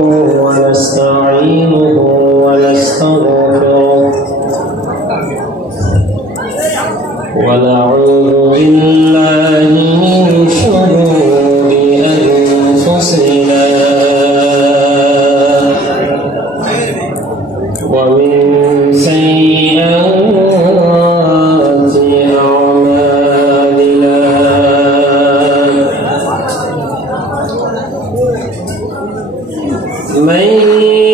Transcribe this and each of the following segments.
ونستعينه ونستغفره ونعوذ بالله من شرور أنفسنا ومن سيئات أعمالنا من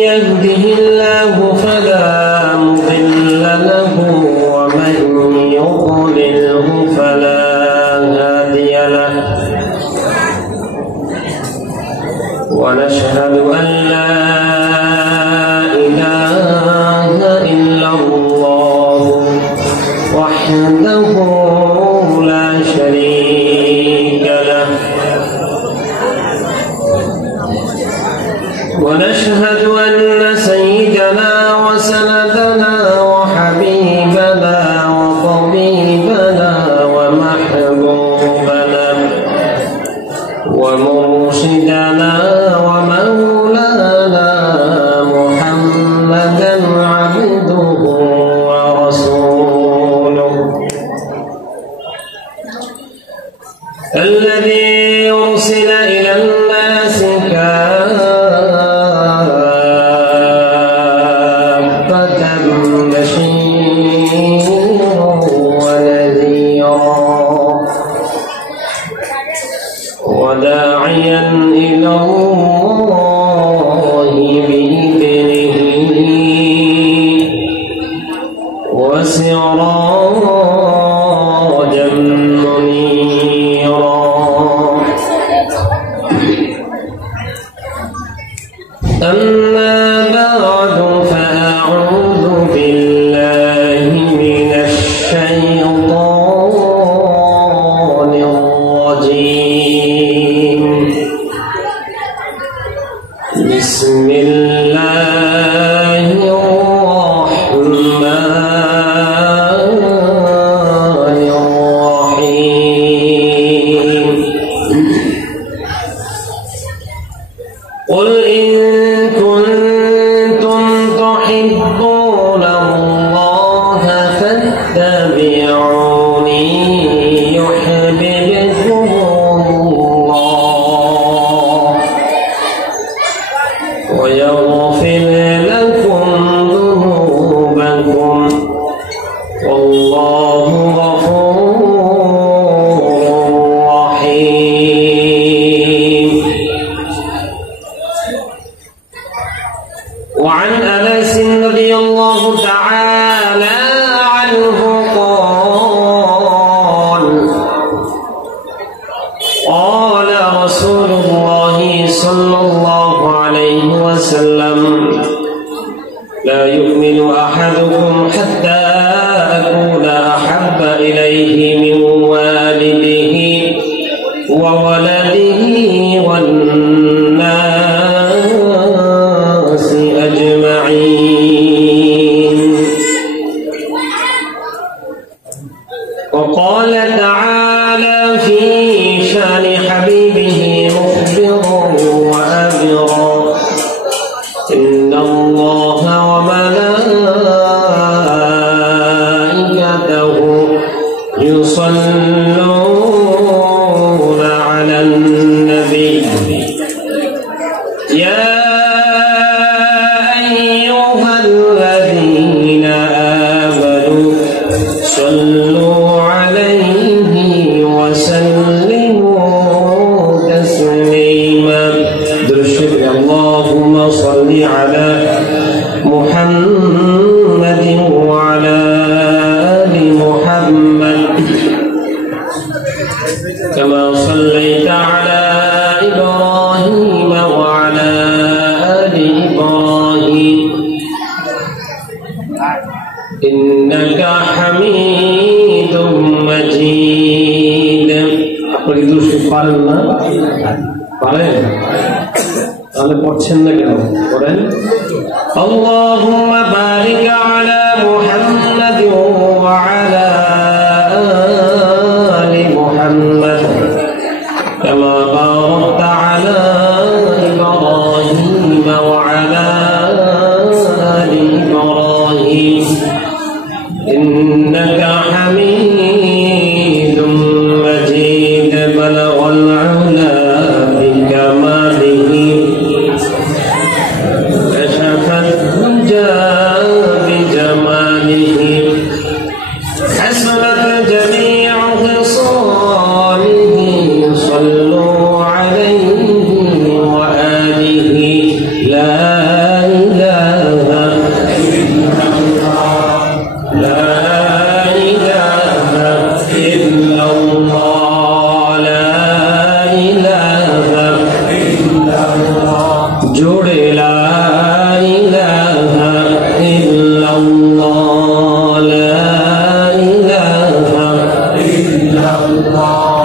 يهده الله فلا مضل له ومن يضلله فلا هادي له ونشهد أن لا إله إلا الله وحده لا شريك له ونشهد أن سيدنا وسندنا وحبيبنا وطبيبنا ومحبوبنا ومرشدنا ومولانا محمدا عبده ورسوله الذي أرسل إلى الناس وداعيا إلى الله بإذنه وسراجا منيرا أما بعد فأعوذ بالله من الشيطان الرجيم بسم الله الرحمن الرحيم قل إن كنتم تحبون الله فاتبعوني يحببكم الله ويغفر لكم ذنوبكم والله غفور رحيم. وعن أنس رضي الله تعالى عنه قال رسول الله صلى الله عليه وسلم لا يؤمن أحدكم حتى أكون أحب إليه من والده وولده والناس أجمعين. وقال تعالى في شان حبيبه مخبرا وأبرا إن الله وملائكته يصلون على النبي يا أيها الذين آمنوا صلوا عليه وسلموا تسليما. اللهم صل على محمد وعلى آل محمد كما صليت على إبراهيم وعلى آل إبراهيم إنك حميد مجيد. আপনি দুরূদ পারেন না? পারেন? তাহলে পড়ছেন না কেন? পড়েন আল্লাহুম্মা বারিক আলা মুহাম্মাদ ওয়া আলা আলি মুহাম্মাদ كما باركت على إبراهيم وعلى آل إبراهيم إنك حميد مجيد بلغ العلا بكماله كشف الدجى بجماله حسنت جميع خصاله صلوا عليه وآله لا إله إلا الله لا إله إلا الله لا إله إلا الله جوڑ لا إله إلا الله لا إله إلا الله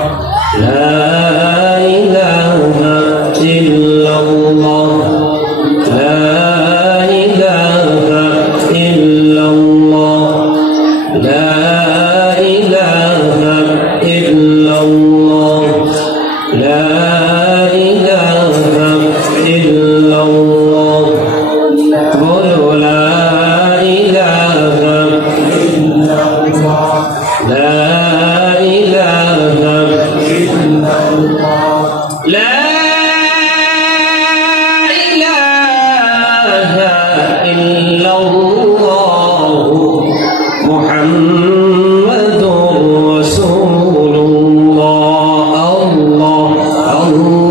لا إله إلا الله لا إله إلا الله لا إله إلا الله لا إله إلا الله قولوا لا إله إلا الله لا إله إلا الله لا إله إلا الله محمد رسول الله الله الله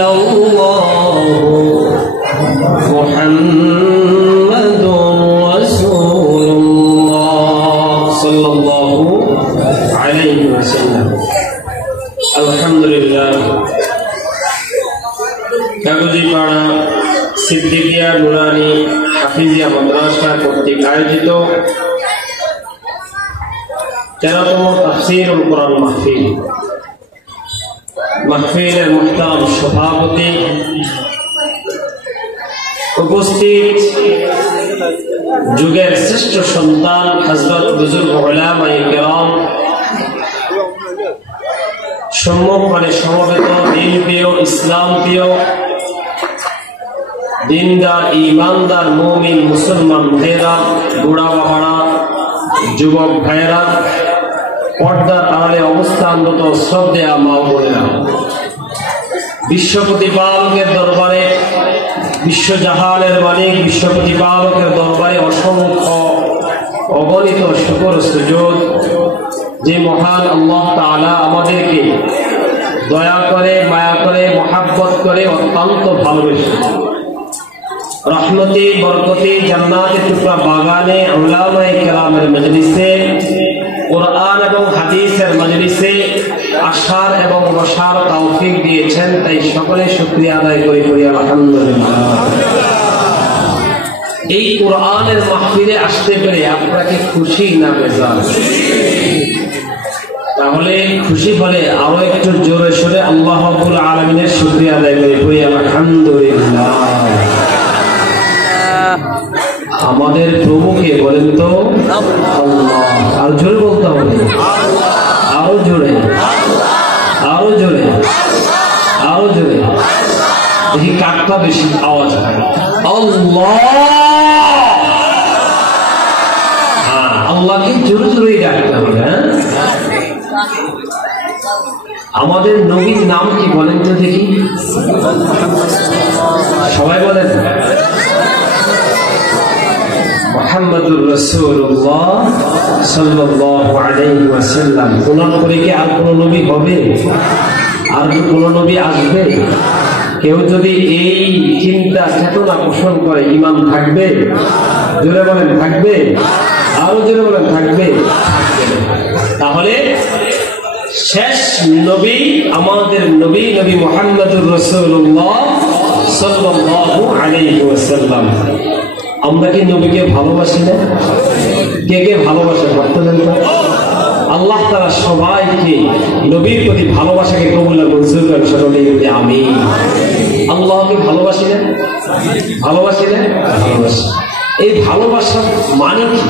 الله محمد رسول الله صلى الله عليه وسلم الحمد لله কাগজিপাড়া সিদ্দিকিয়া নুরানি হাফিজিয়া মাদ্রাসা কর্তৃক আয়োজিত 13তম তাফসীরুল কোরআন মাহফিলের মুহতারাম সভাপতি, উপস্থিত যুগের শ্রেষ্ঠ সন্তান হযরত বুজুর্গ উলামায়ে কেরাম, সম্মানে সমবেত দিন প্রিয়, ইসলাম প্রিয়, দিনদার ঈমানদার মুমিন মুসলমান ভাইরা, বুড়া বাবারা, যুবক ভাইরা, পর্দার আড়ালে অবস্থানরত শ্রদ্ধেয়া মা ও বোনেরা, বিশ্ব প্রতিপালকের দরবারে, বিশ্বজাহানের মালিক বিশ্ব প্রতিপালকের দরবারে অসংখ্য অগণিত শুকর সুজুদ, যে মহান আল্লাহ তাআলা আমাদেরকে দয়া করে, মায়া করে, মহাব্বত করে, অত্যন্ত ভালোবেসে রহমতি বরকতি জান্নাতের টুকরা বাগানে উলামায়ে কেরামের মজলিসে, কোরআন এবং হাদিসের মজলিসে আসার এবং বসার তৌফিক দিয়েছেন, তাই সকলে শুকরিয়া আদায় করি আলহামদুলিল্লাহ। এই কোরআনের মাহফিলে আসতে পেরে আপনাকে খুশি না বেজার? তাহলে খুশি হলে আরো একটু জোরে সোরে আল্লাহ রাব্বুল আলামিনের শুকরিয়া আদায় করি আলহামদুলিল্লাহ। আমাদের প্রভুকে বলেন তো আল্লাহ। আর জোরে বলতে হবে, আরো জোরে, আরো জোরে, আরো জোরে। দেখি কাকটা বেশি আওয়াজ হয়। আল্লাহ, হ্যাঁ, আল্লাহকে জোরে জোরেই ডাকতে হবে। হ্যাঁ, আমাদের নবীর নাম কি বলেন তো দেখি, সবাই বলেন। মুহাম্মাদুর রাসূলুল্লাহ সাল্লাল্লাহু আলাইহি ওয়াসাল্লাম। ওনার পরে কি আর কোন নবী হবে? আর কি কোন নবী আসবে? কেউ যদি এই চিন্তা চেতনা পোষণ করে, ঈমান থাকবে? জোরে বলেন থাকবে, আরো জোরে বলেন থাকবে। তাহলে শেষ নবী আমাদের নবী নবী মুহাম্মদুর রাসূলুল্লাহ সাল্লাল্লাহু আলাইহি ওয়াসাল্লাম। আমরা কি নবীকে ভালোবাসি না? কে কে ভালোবাসে বলতে দেন তো? আল্লাহ তাআলা সবাইকে নবীর প্রতি ভালোবাসাকে কবুল আর মঞ্জুর করেন, সকলে বলি আমিন। আল্লাহকে ভালোবাসি না? ভালোবাসি না? ভালোবাসি। এই ভালোবাসা মানে কি?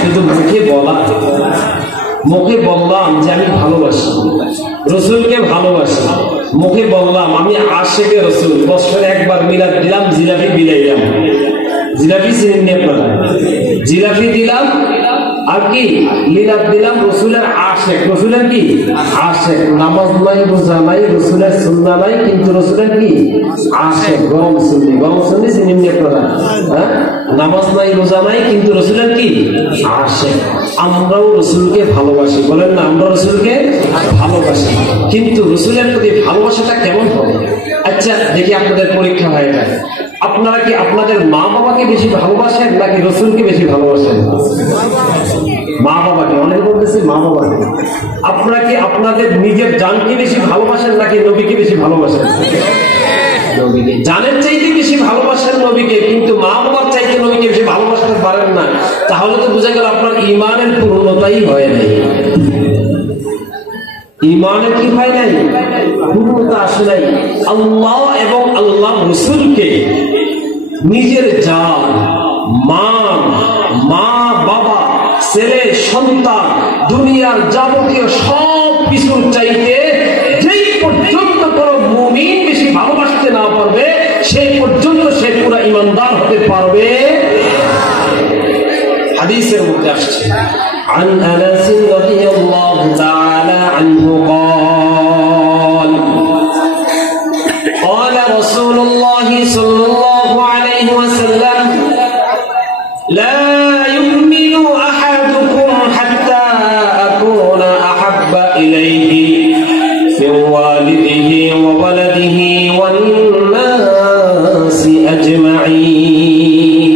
শুধু মুখে বলা? মুখে বললাম যে আমি ভালোবাসি রসুলকে, ভালোবাসি, মুখে বললাম আমি আশেকে রসুল, বছরে একবার মিলাদ দিলাম, জিলাপি বিলাইলাম, জিলাপি চিনেন নি আপনারা? জিলাপি দিলাম আর কি মিলাদ দিলাম, রসুলের আশেক, রসুলের কি আশেক। নামাজ নাই, রোজা নাই, রসুলের সুন্নাহ নাই, কিন্তু রসুলের কি আশেক। গরম সুন্নি, গরম সুন্নি চিনেন নি আপনারা? হ্যাঁ, নামাজ নাই, রোজা নাই, কিন্তু রসুলের কি আশেক। আমরাও রসুলকে ভালোবাসি, বলেন না? আমরা রসুলকে ভালোবাসি, কিন্তু রসুলের প্রতি ভালোবাসাটা কেমন হবে? আচ্ছা দেখি আপনাদের পরীক্ষা হয় না, আপনারা কি আপনাদের মা বাবাকে বেশি ভালোবাসেন নাকি রসুলকে বেশি ভালোবাসেন? মা বাবাকে, অনেকে বলতেছে মা বাবাকে। আপনারা কি আপনাদের নিজের জানকে বেশি ভালোবাসেন নাকি নবীকে বেশি ভালোবাসেন? নবীকে। জানের চাইতে বেশি ভালোবাসেন নবীকে, কিন্তু মা বাবার চাইতে নবীকে বেশি ভালোবাসতে পারেন না, তাহলে তো বোঝা গেল আপনার ঈমানের পূর্ণতাই হয় নাই। ঈমানের কি হয় নাই? পূর্ণতা আসে নাই। আল্লাহ এবং আল্লাহ রাসূলকে নিজের জান, মা বাবা, ছেলে সন্তান, দুনিয়ার যাবতীয় সব কিছুর চাইতে যেই পর্যন্ত কোন মুমিন বেশি ভালোবাসতে না পারবে, সেই পর্যন্ত সে পুরা ঈমানদার হতে পারবে। হাদিসের মধ্যে আসছে عن أنس رضي الله تعالى عنه قال قال رسول الله صلى الله عليه وسلم لا يؤمن أحدكم حتى أكون أحب إليه من والده وولده والناس أجمعين.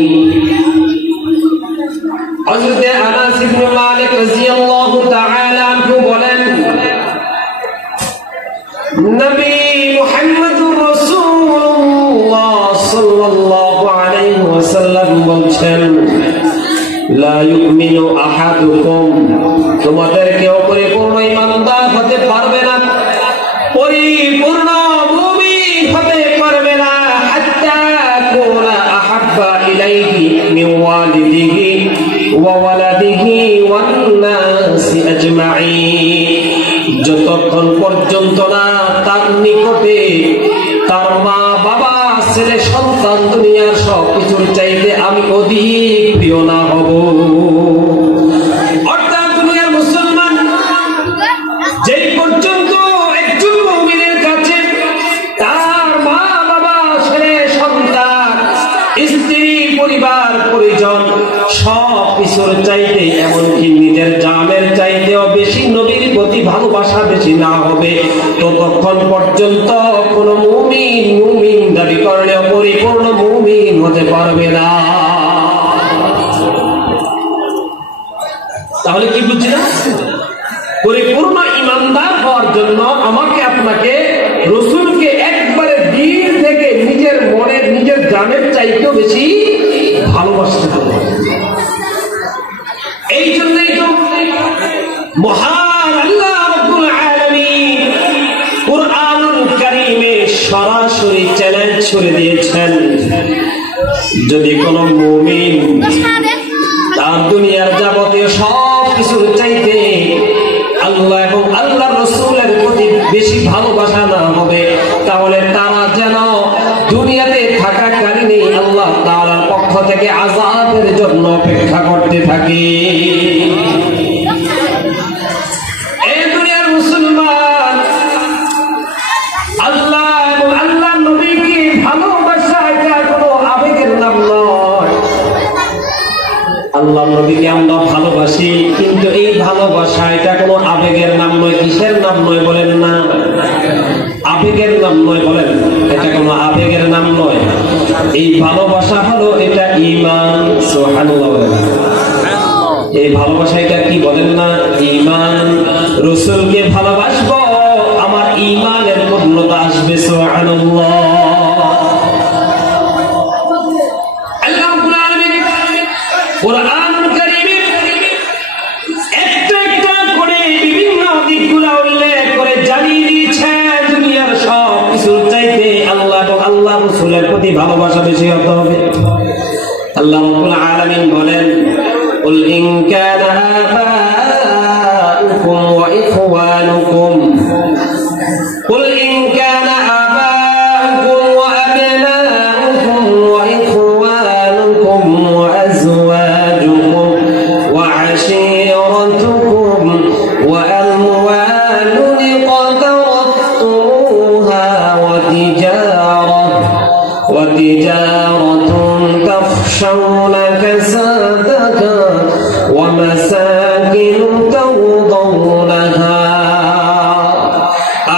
حضرت আনাস ইবনে মালিক রাদিয়াল্লাহু তাআলা আনহু বলেন, নবী মুহাম্মদুর রাসূলুল্লাহ সাল্লাল্লাহু আলাইহি ওয়াসাল্লাম বলেন, লা ইউমিনু আহাদুকুম, তোমাদের কেউ পরিপূর্ণ ঈমানদার হতে পারবে না, পরিপূর্ণ মুমিন হতে পারবে না, হাত্তা কুনা আহাব্বা ইলাইহি মিন ওয়ালিদিহি ওয়া ওয়ালাদিহি ওয়ান নাসি আজমাইন, যতক্ষণ পর্যন্ত না তার নিকটে তার মা বাবা, ছেলে সন্তান, দুনিয়ার সব কিছুর চাইতে আমি অধিক প্রিয় না হব। অর্থাৎ দুনিয়ার মুসলমান যেই পর্যন্ত একজন মুমিনের কাছে তার মা বাবা, ছেলে সন্তান, স্ত্রী, পরিবার পরিজন সব কিছুর চাইতে, এমনকি নিজের জানের চাইতেও বেশি নবীর প্রতি ভালোবাসা বেশি না হবে, ততক্ষণ পর্যন্ত কোন মুমিন দাবি করলেও পরিপূর্ণ মুমিন হতে পারবে না। তাহলে কি বুঝলেন? পরিপূর্ণ ঈমানদার হওয়ার জন্য আমাকে আপনাকে রাসূলকে একবারে দিল থেকে নিজের মনের, নিজের জানের চাইতেও বেশি ভালোবাসতে হবে। এই জন্যই তো মহান আল্লাহ রাব্বুল আলামিন কুরআনুল কারীমে সরাসরি চ্যালেঞ্জ ছুড়ে দিয়েছেন, যদি কোন মুমিন তার দুনিয়ার যাবতীয় সব কিছুর চাইতে আল্লাহ এবং আল্লাহ রাসূলের প্রতি বেশি ভালোবাসা না হবে, তাহলে তারা যেন দুনিয়াতে থাকাকালীন আল্লাহ তাআলার পক্ষ থেকে আযাবের জন্য অপেক্ষা করতে থাকে। এই দুনিয়ার মুসলমান আল্লাহ এবং আল্লাহ নবীকে ভালোবাসা এটা কোনো আবেগের নাম নয়। আল্লাহ নবীকে আমরা ভালোবাসি, কিন্তু এই ভালোবাসা এটা কোনো আবেগের নাম নয়। কিসের নাম নয় বলেন না? আবেগের নাম নয়, বলেন এটা কোনো আবেগের নাম নয়। এই ভালোবাসা হলো এটা ঈমান। সুবহানাল্লাহ। এই ভালোবাসাটা কি বলেন না ঈমান। রাসূলকে ভালোবাসবো, আমার ঈমানের পূর্ণতা আসবে। সুবহানাল্লাহ। আল্লাহ রাব্বুল আলামিন কোরআনুল কারীমে একটা একটা করে বিভিন্ন দিকগুলো উল্লেখ করে জানিয়ে দিয়েছে দুনিয়ার সব কিছুর চাইতে আল্লাহ ও আল্লাহ রাসূলের প্রতি ভালোবাসা বেশি হতে হবে। আল্লাহ রাব্বুল আলামিন বলেন, قل إن كان آباؤكم وإخوانكم قل إن كان آباؤكم وأبناؤكم وإخوانكم وأزواجكم وعشيرتكم وأموال اقترفتموها وتجارة تخشون كسادها ومساكن ترضونها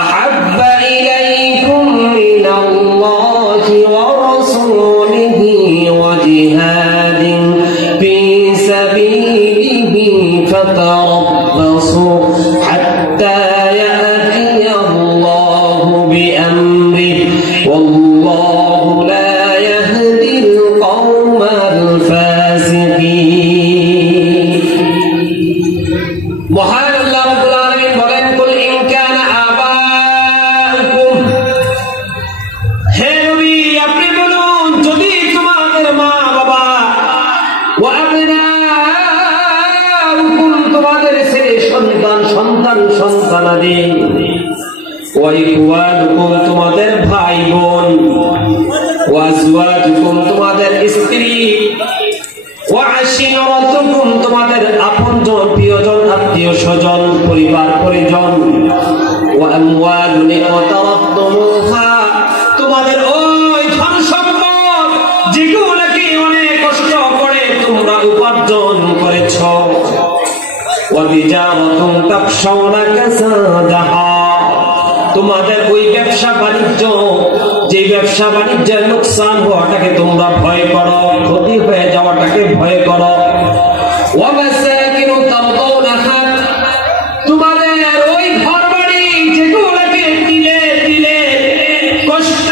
أحب إليكم من الله ورسوله وجهاد في سبيله فتربصوا حتى يأتي الله بأمره والله لا يهدي القوم الفاسقين। মহান আল্লাহ রাব্বুল আলামিন বলেন, কুল ইন কানা আবাউকুম, হে নবী আপনি বলুন যদি তোমাদের মা বাবা, ওয়া আবনাউকুম তোমাদের ছেলে সন্তান সন্তান সন্তানাদি, ওয়া ইখওয়ানুকুম তোমাদের ভাই বোন, ওয়া আজওয়াজুকুম তোমাদের স্ত্রী, ওয়া আশিরাতুকুম তোমাদের আপনজন প্রিয়জন আত্মীয় স্বজন পরিবার পরিজন, ওয়া আমওয়ালুন ইকতারাফতুমুহা তোমাদের ওই ধন সম্পদ যেগুলোকে অনেক কষ্ট করে তোমরা উপার্জন করেছো, ওয়া তিজারাতুন তাখশাউনা কাসাদাহা তোমাদের ওই ব্যবসা বাণিজ্য যে ব্যবসা বাণিজ্যের লোকসান হওয়াটাকে তোমরা ভয় করো, ক্ষতি হয়ে যাওয়াটাকে ভয় করো, ওয়া মাসাকিনু তারদাউনাহা তোমাদের ওই ঘরবাড়ি যেগুলোকে দিলে দিলে কষ্ট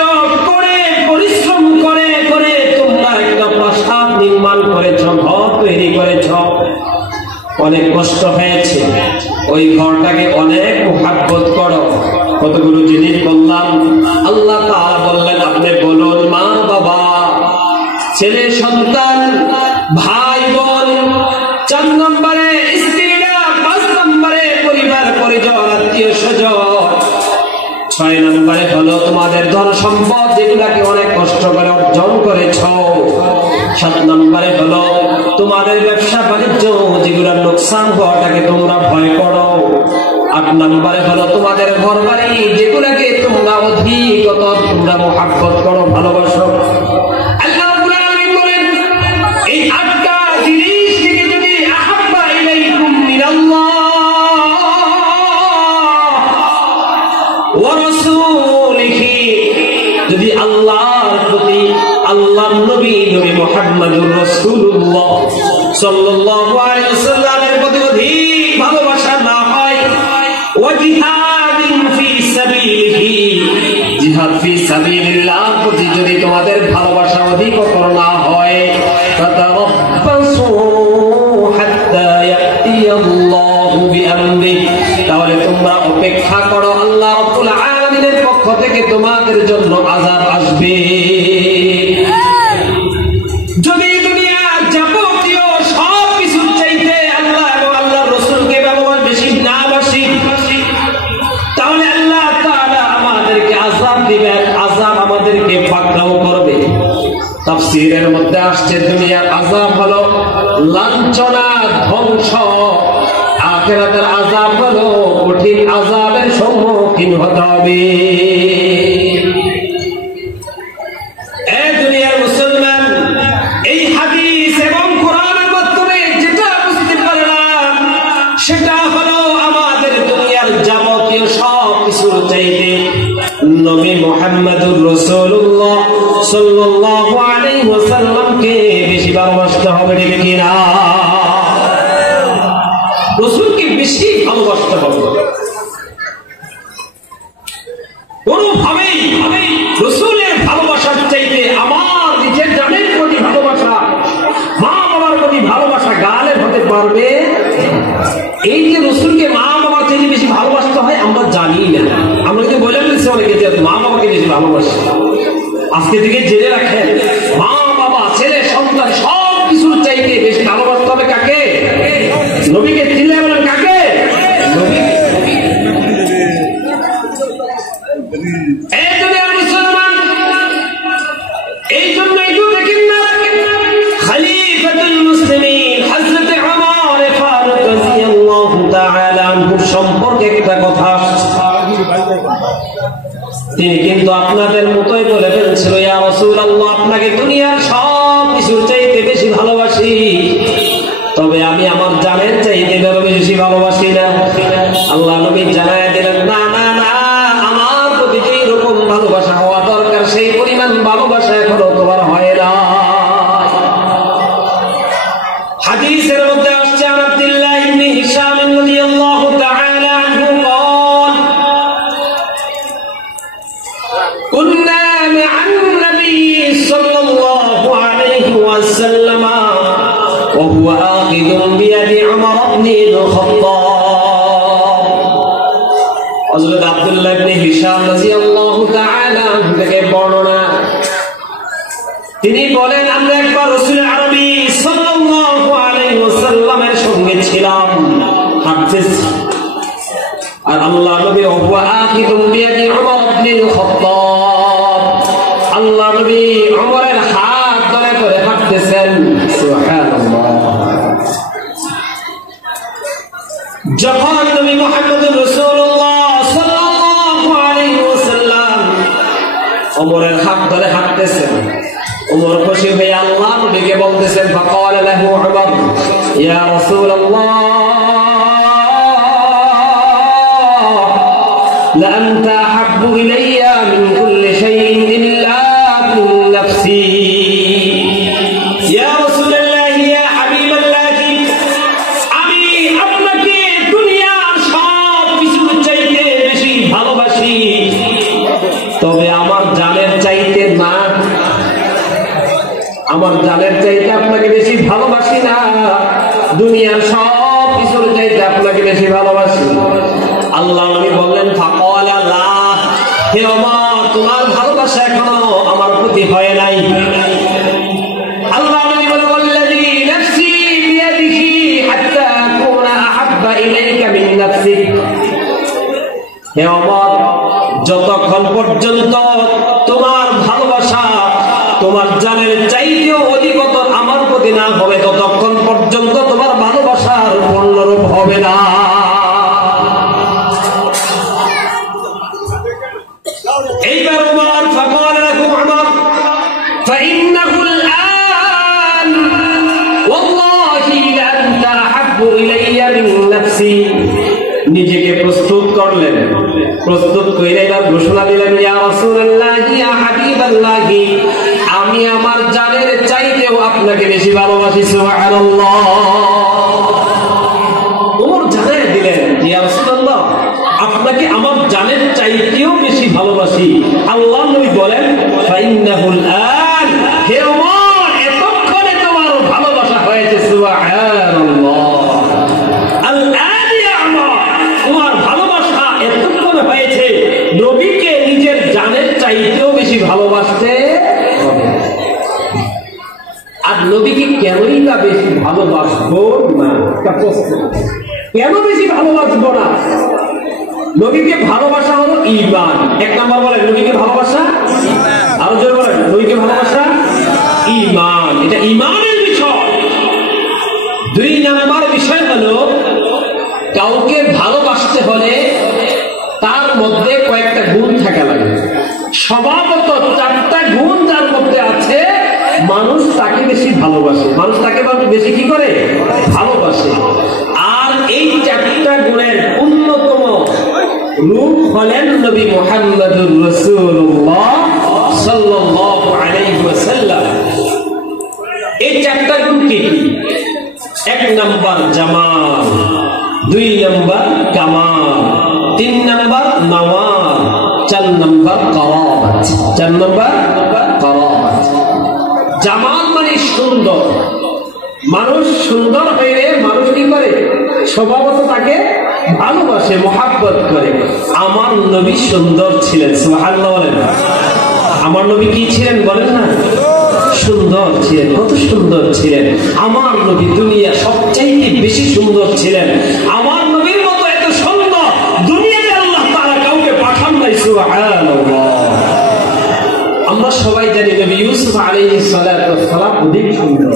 করে পরিশ্রম করে করে তোমরা একটা প্রাসাদ নির্মাণ করেছো, ঘর তৈরি করেছো, অনেক কষ্ট হয়েছে, ওই ঘরটাকে অনেক মুহাব্বত করো। কতগুলো জিনিস বললাম। আল্লাহ তাআলা বললেন আপনি বলুন মা বাবা, ছেলে সন্তান, ভাই বোন, 4 নম্বরে স্ত্রীরা, 5 নম্বরে পরিবার পরিজন আত্মীয় স্বজন, 6 নম্বরে হলো তোমাদের ধন সম্পদ যেগুলাকে অনেক কষ্ট করে অর্জন করেছো, 7 নম্বরে হলো তোমাদের ব্যবসা বাণিজ্য যেগুলোর লোকসান হওয়াটাকে তোমরা ভয় করো, 8 নম্বরে হলো তোমাদের ঘর বাড়ি যেগুলাকে তোমরা অধিকতর তোমরা মুহাব্বত করো, ভালোবাসো। আল্লাহ রাব্বুল আলামিন বলেন এই 8টা জিনিস থেকে যদি আহাব্বা ইলাইকুম মিনাল্লাহ ওয়া রাসূলিহি যদি আল্লাহর প্রতি আল্লাহর নবী নবী মুহাম্মদুর রাসূলুল্লাহ সাল্লাল্লাহু আলাইহি ওয়াসাল্লামের প্রতি অধিক ভালোবাসা না হয়, ওয়া জিহাদিন ফি সাবিলিহি জিহাদ ফি সাবিলিল্লাহ প্রতি যদি তোমাদের ভালোবাসা অধিক না হয়, ফাতারাব্বাসু হাত্তা ইয়াতিয়াল্লাহু বিআমরিহি তাহলে তোমরা অপেক্ষা করো আল্লাহ রাব্বুল আলামিনের পক্ষ থেকে তোমাদের জন্য আযাব আসবে। যদি দুনিয়ার যাবতীয় সব কিছু চাইতে আল্লাহ এবং আল্লাহর রাসূলকে ব্যবহার বেশি না বাসি, তাহলে আল্লাহ তাআলা আমাদেরকে আযাব দিবেন, আযাব আমাদেরকে পাকড়াও করবে। তাফসীরের মধ্যে আসছে দুনিয়ার আযাব হলো লাঞ্ছনা, ধ্বংস, আখিরাতের আযাব হলো কঠিন আযাবের সম্মুখীন হতে হবে। দুনিয়ার মুসলমান এই হাদিস এবং কোরআনের মাধ্যমে যেটা বুঝতে পারলাম সেটা হলো আমাদের দুনিয়ার যাবতীয় সব কিছুর চাইতে নবী মুহাম্মদুর রাসূলুল্লাহ সাল্লাল্লাহু আলাইহি ওয়াসাল্লামকে বেশি ভালোবাসতে হবে, ঠিক কিনা? ভালোবাসতে হবে। কোনোভাবেই রাসূলের ভালোবাসার চাইতে আমার নিজের জানের প্রতি ভালোবাসা, মা বাবার প্রতি ভালোবাসা গালের হতে পারবে? এই যে রাসূলকে মা বাবার চাইতে বেশি ভালোবাসতে হয় আমরা জানি না। আমরা কিন্তু বলে ফেলছি অনেকে যে মা বাবাকে বেশি ভালোবাসি। আজকে থেকে জেনে রাখেন, মা বাবা ছেলে সন্তান সব কিছুর চাইতে বেশি ভালোবাসতে হবে কাকে? নবীকে। চিল্লায় বলেন কাকে? নবীকে। এই জন্যই তো দেখেন না খলিফাতুল মুসলিমিন হযরত ওমর ফারুক রাদিয়াল্লাহু তাআলা আনহু সম্পর্কে একটা কথা, তিনি কিন্তু আপনাদের মতোই বলে ফেলছিল, ইয়া রাসূলুল্লাহ, আপনাকে দুনিয়ার সব কিছুর চাইতে বেশি ভালোবাসি, তবে আমি আমার জানের চাইতে বেশি ভালোবাসি না। আল্লাহ নবী জানায় দিলেন, না না না, আমার প্রতি যেই রকম ভালোবাসা হওয়া দরকার সেই পরিমাণ ভালোবাসা এখনো তোমার হয় না। হাদিসের মধ্যে আসছে আন আব্দুল্লাহ ইবনে হিশাম রাদিয়াল্লাহু তাআলা আনহু قال كنا مع النبي صلى الله عليه وسلم وهو آخذ بيد عمر بن الخطاب। হযরত আব্দুল্লাহ ইবনে হিশাম রাদিয়াল্লাহু তাআলা আনহু থেকে বর্ণনা, তিনি বলেন, আমরা একবার রাসূল আরবি সাল্লাল্লাহু আলাইহি ওয়াসাল্লামের সঙ্গে ছিলাম, হাঁটতেছি, আর আল্লাহ নবী হুয়া আখিদুম বিয়াদি উমর ইবনে খাত্তাব, আল্লাহ নবী উমরের হাত ধরে ধরে হাঁটতেছেন। সুবহানাল্লাহ। যখন নবী মুহাম্মদুর রাসূলুল্লাহ সাল্লাল্লাহু আলাইহি ওয়াসাল্লাম উমরের হাত ধরে হাঁটতেছেন, উমর খুশি হয়ে আল্লাহ নবীকে বলতেছেন, ফাকাল লাহু উমর ইয়া রাসূলুল্লাহ লা আনতা আহাব্বু ইলাইয়া মিন কুল্লি শাইইন ইল্লা মিন নাফসি। ইয়া রাসূলুল্লাহ, ইয়া হাবিবাল্লাহ, আমি আপনাকে দুনিয়ার সব কিছুর চাইতে বেশি ভালোবাসি, তবে আমার জানের চাইতে না, আমার জানের চাইতে আপনাকে বেশি ভালোবাসি না, দুনিয়ার সব কিছুর চাইতে আপনাকে বেশি ভালোবাসি। আল্লাহ নবী বললেন, ফাকালা লা, হে ওমর, তোমার ভালোবাসা এখনো আমার প্রতি হয় নাই। আল্লাহ নবী বলেন, ওয়াল্লাযী নাফসি বিয়াদিহি হাত্তা আকুনা আহাব্বা ইলাইকা মিন নাফসিক। হে ওমর, যতক্ষণ পর্যন্ত তোমার ভালোবাসা তোমার জানের চাইতেও অধিকতর আমার প্রতি না হবে, ততক্ষণ পর্যন্ত তোমার ভালোবাসার পূর্ণরূপ হবে না। এইবার উমর ফাকাল লাহু উমর ফাইন্নাহু আল-আন ওয়াল্লাহি লা আনতা আহাব্বু ইলাইয়া মিন নাফসি। নিজেকে প্রস্তুত করলেন, প্রস্তুত করে এবার ঘোষণা দিলেন, ইয়া রাসূলুল্লাহ, ইয়া হাবিবাল্লাহ, আমি আমার জানের চাইতেও আপনাকে বেশি ভালোবাসি। সুবহানাল্লাহ। ওমর জানায় দিলেন, ইয়া রাসূলুল্লাহ, আপনাকে আমার জানের চাইতেও বেশি ভালোবাসি। আল্লাহ নবী বলেন, ফাইন্নাহুল আন, হে ওমর, এতক্ষণে তোমার ভালোবাসা হয়েছে। সুবহানাল্লাহ। আল-আন ইয়া ওমর, তোমার ভালোবাসা এতক্ষণে হয়েছে, নবীকে নিজের জানের চাইতেও বেশি ভালোবাসতে হবে। আর নবীকে কেনই না বেশি ভালোবাসবো না? কেন বেশি ভালোবাসবো না? নবীকে ভালোবাসা হলো ঈমান। এক নাম্বার বলেন, নবীকে ভালোবাসা, আরো জোরে বলেন, নবীকে ভালোবাসা ঈমান, এটা ঈমানের বিষয়। দুই নাম্বার বিষয় হলো, কাউকে ভালোবাসতে হলে তার মধ্যে কয়েকটা গুণ থাকা লাগে। স্বভাবত চারটা গুণ যার মধ্যে আছে, মানুষ তাকে বেশি ভালোবাসে, মানুষ তাকে বেশি কি করে? ভালোবাসে। আর এই চারটা গুণের অন্যতম রূপ হলেন নবী মুহাম্মদুর রাসূলুল্লাহ সাল্লাল্লাহু আলাইহি ওয়াসাল্লাম। এই চারটা গুণ কি? এক নাম্বার জামাল, দুই নাম্বার কামাল, নওয়ার, 4 নম্বর কারামাত। 4 নম্বর কারামাত। জামাল মানে সুন্দর। মানুষ সুন্দর হইলে মানুষ কি করে? স্বভাবত তাকে ভালোবাসে, মহাব্বত করে। আমার নবী সুন্দর ছিলেন, সুবহানাল্লাহ বলেন। আমার নবী কি ছিলেন বলেন না? সুন্দর ছিলেন। কত সুন্দর ছিলেন আমার নবী! দুনিয়া সবচাইতে বেশি সুন্দর ছিলেন। আমার নবীর মতো এত সুন্দর দুনিয়ায় আল্লাহ তাআলা কাউকে পাঠান নাই, সুবহানাল্লাহ। আমরা সবাই জানি নবী ইউসুফ আলাইহিস সালাতু ওয়াস সালাম অধিক সুন্দর।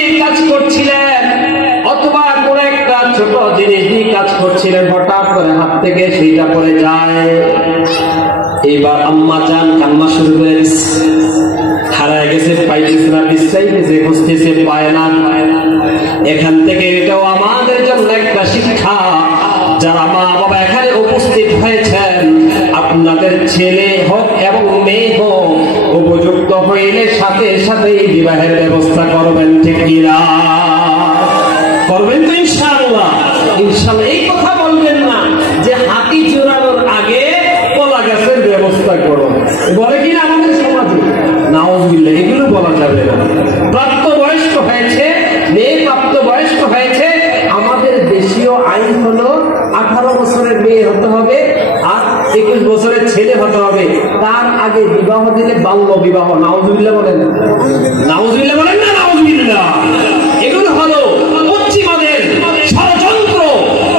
এই কাজ করছিলেন অথবা কোন একটা ছোট জিনিস নিয়ে কাজ করছিলেন, হঠাৎ করে হাত থেকে সেইটা পড়ে যায়। এবার আম্মা জান কান্না শুরু করে দিচ্ছে। হারায় গেছে, পাইতেছে না, বিছাইতেছে, খুঁজতেছে, পায় না। এখান থেকে এটাও আমাদের জন্য একটা শিক্ষা। যারা মা বাবা এখানে উপস্থিত হয়েছেন, আপনাদের ছেলে হোক এবং মেয়ে হোক উপযুক্ত হইলে সাথে সাথে বিবাহের ব্যবস্থা করবেন, ঠিক কিনা? করবেন তো ইনশাআল্লাহ? ইনশাআল্লাহ। এই কথা বলবেন না যে হাতি জোড়ানোর আগে কলা গাছের ব্যবস্থা করো, বলে কিনা আমাদের সমাজে? নাউযুবিল্লাহ, এগুলো বলা যাবে না। প্রাপ্তবয়স্ক হয়েছে, মেয়ে প্রাপ্তবয়স্ক হয়েছে, আমাদের দেশীয় আইন হলো 18 বছরের মেয়ে হতে হবে আর 21 বছরের ছেলে হতে হবে। তার আগে বিবাহ দিলে বাল্য বিবাহ। নাউযুবিল্লাহ বলেন, নাউযুবিল্লাহ বলেন না, নাউযুবিল্লাহ। এগুলো হলো পশ্চিমাদের ষড়যন্ত্র।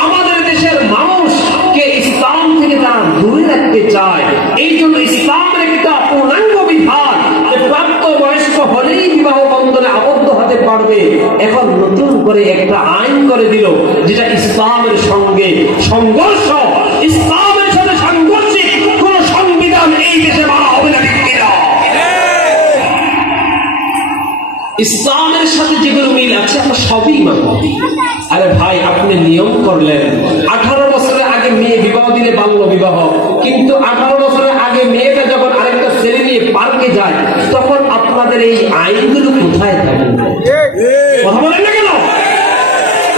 আমাদের দেশের মানুষকে ইসলাম থেকে তারা দূরে রাখতে চায়। এই জন্য ইসলামের একটা পূর্ণাঙ্গ বিধান যে প্রাপ্তবয়স্ক হলেই বিবাহ বন্ধনে আবদ্ধ হতে পারবে। এখন নতুন করে একটা আইন করে দিল যেটা ইসলামের সঙ্গে সংঘর্ষ। ইসলামের সাথে সাংঘর্ষিক কোন সংবিধান এই দেশে মানা হবে না, ঠিক কিনা? ইসলামের সাথে যেগুলো মিল আছে আমরা সবই মানব। আরে ভাই, আপনি নিয়ম করলেন 18 বছরের আগে মেয়ে বিবাহ দিলে বাল্য বিবাহ, কিন্তু 18 বছরের আগে মেয়েটা যখন আরেকটা ছেলে নিয়ে পার্কে যায় তখন আপনাদের এই আইনগুলো কোথায় থাকে? কথা বলেন না কেন?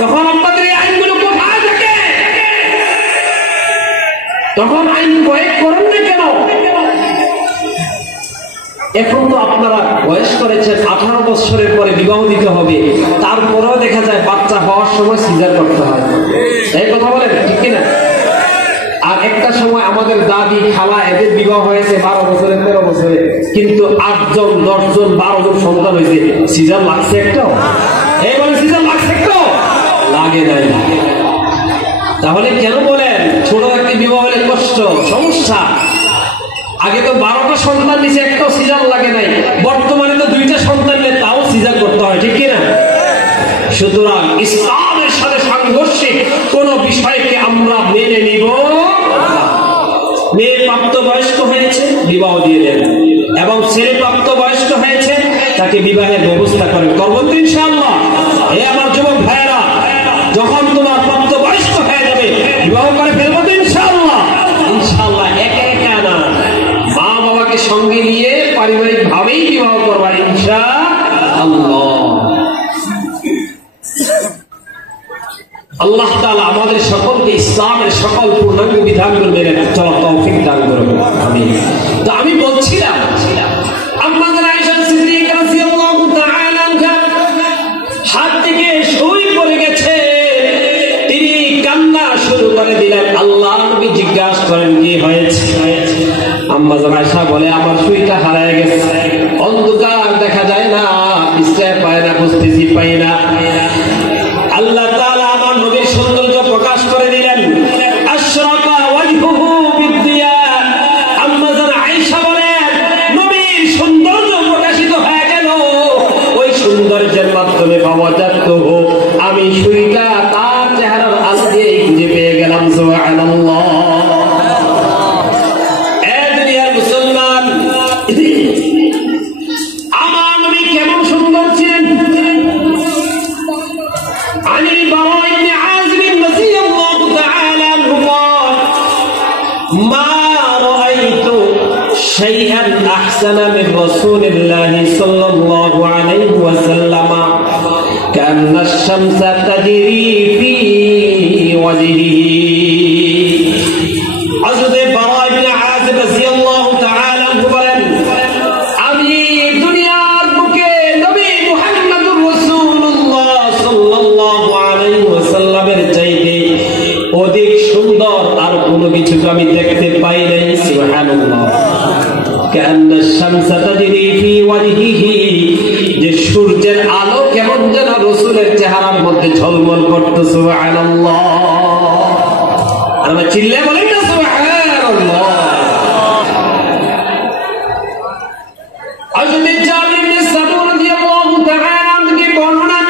তখন আপনাদের এই আইনগুলো কোথায় থাকে? তখন আইন প্রয়োগ করেন না কেন? এখন তো আপনারা বয়স করেছেন, 18 বছরের পরে বিবাহ দিতে হবে, তারপরেও দেখা যায় বাচ্চা হওয়ার সময় সিজার করতে হয়। এই কথা বলেন, ঠিক কিনা? আর একটা সময় আমাদের দাদি খালা এদের বিবাহ হয়েছে 12 বছরে 13 বছরে, কিন্তু 8 জন 10 জন 12 জন সন্তান হয়েছে। সিজার লাগছে একটাও? এই বলে সিজার লাগছে একটাও? লাগে নাই। তাহলে কেন বলেন ছোট একটি বিবাহ হলে কষ্ট, সমস্যা? আগে তো 12টা সন্তান নিচে একটাও সিজার লাগে নাই, বর্তমানে তো 2টা সন্তান নিয়ে তাও সিজার করতে হয়, ঠিক কিনা? সুতরাং ইসলামের সাথে সাংঘর্ষিক কোন বিষয়কে আমরা মেনে নিব না। মেয়ে প্রাপ্তবয়স্ক হয়েছে, বিবাহ দিয়ে দেন, এবং ছেলে প্রাপ্তবয়স্ক হয়েছে, তাকে বিবাহের ব্যবস্থা করেন। করবেন তো ইনশাআল্লাহ? এই আমার যুবক ভাইয়েরা, যখন তোমার প্রাপ্তবয়স্ক হয়ে যাবে বিবাহ করে ফেলবো তো ইনশাআল্লাহ? ইনশাআল্লাহ। একা একা না, মা বাবাকে সঙ্গে নিয়ে পারিবারিক ভাবেই বিবাহ করবা ইনশাআল্লাহ। আল্লাহ তাআলা আমাদের সকলকে ইসলামের সকল পূর্ণাঙ্গ বিধানগুলো মেনে চলার তৌফিক দান করুন, আমিন। তো আমি বলছিলাম আমাদের আয়েশা সিদ্দিকা রাদিয়াল্লাহু তাআলা আনহা হাত থেকে সুই পড়ে গেছে, তিনি কান্না শুরু করে দিলেন। আল্লাহ নবী জিজ্ঞাসা করেন কি হয়েছে? আম্মা জান আয়েশা বলে আমার সুইটা হারিয়ে গেছে, অন্ধকার দেখা যায় না, ইচ্ছা পায় না, বুঝতেছি পাই না। আল্লাহ তাআলা আমার নবীর সৌন্দর্য প্রকাশ করে দিলেন। আশরাকা ওয়াজহুহু বিদ্দিয়া। আম্মা জান আয়েশা বলেন নবীর সৌন্দর্য প্রকাশিত হয়ে গেল। ওই সৌন্দর্যের মাধ্যমে ফাওয়াজাতুহু, আমি সুইটা তার চেহারার আলো দিয়ে খুঁজে পেয়ে গেলাম। সুবহানাল্লাহ। এ দুনিয়ার মুসলমান, আমার নবী কেমন সুন্দর ছিলেন? عن البراء بن عازب رضي الله تعالى عنه قال ما رأيت شيئا أحسن من رسول الله صلى الله عليه وسلم كأن الشمس تجري في وجهه. حضرت কান্না শামসা তাজরি ফি ওয়াজহিহি, যে সূর্যের আলো কেমন যেন রাসূলের চেহারার মধ্যে ঝলমল করত। সুবহানাল্লাহ। আর আমরা চিল্লে বলেন না সুবহানাল্লাহ। হযরত জাবির ইবনে সামুরা রাদিয়াল্লাহু তাআলা থেকে বর্ণনা,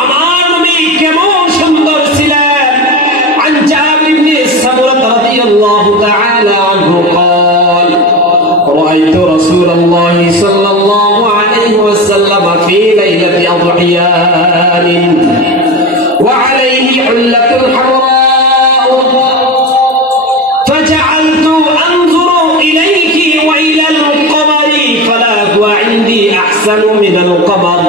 আমার নবী কেমন সুন্দর ছিলেন। আন জাবির ইবনে সামুরা রাদিয়াল্লাহু তাআলা আনহু قال رأيت رسول الله صلى الله عليه وسلم في ليلة أضحيان وعليه حلة حمراء فجعلت أنظر إليك وإلى القمر فلا هو عندي أحسن من القمر।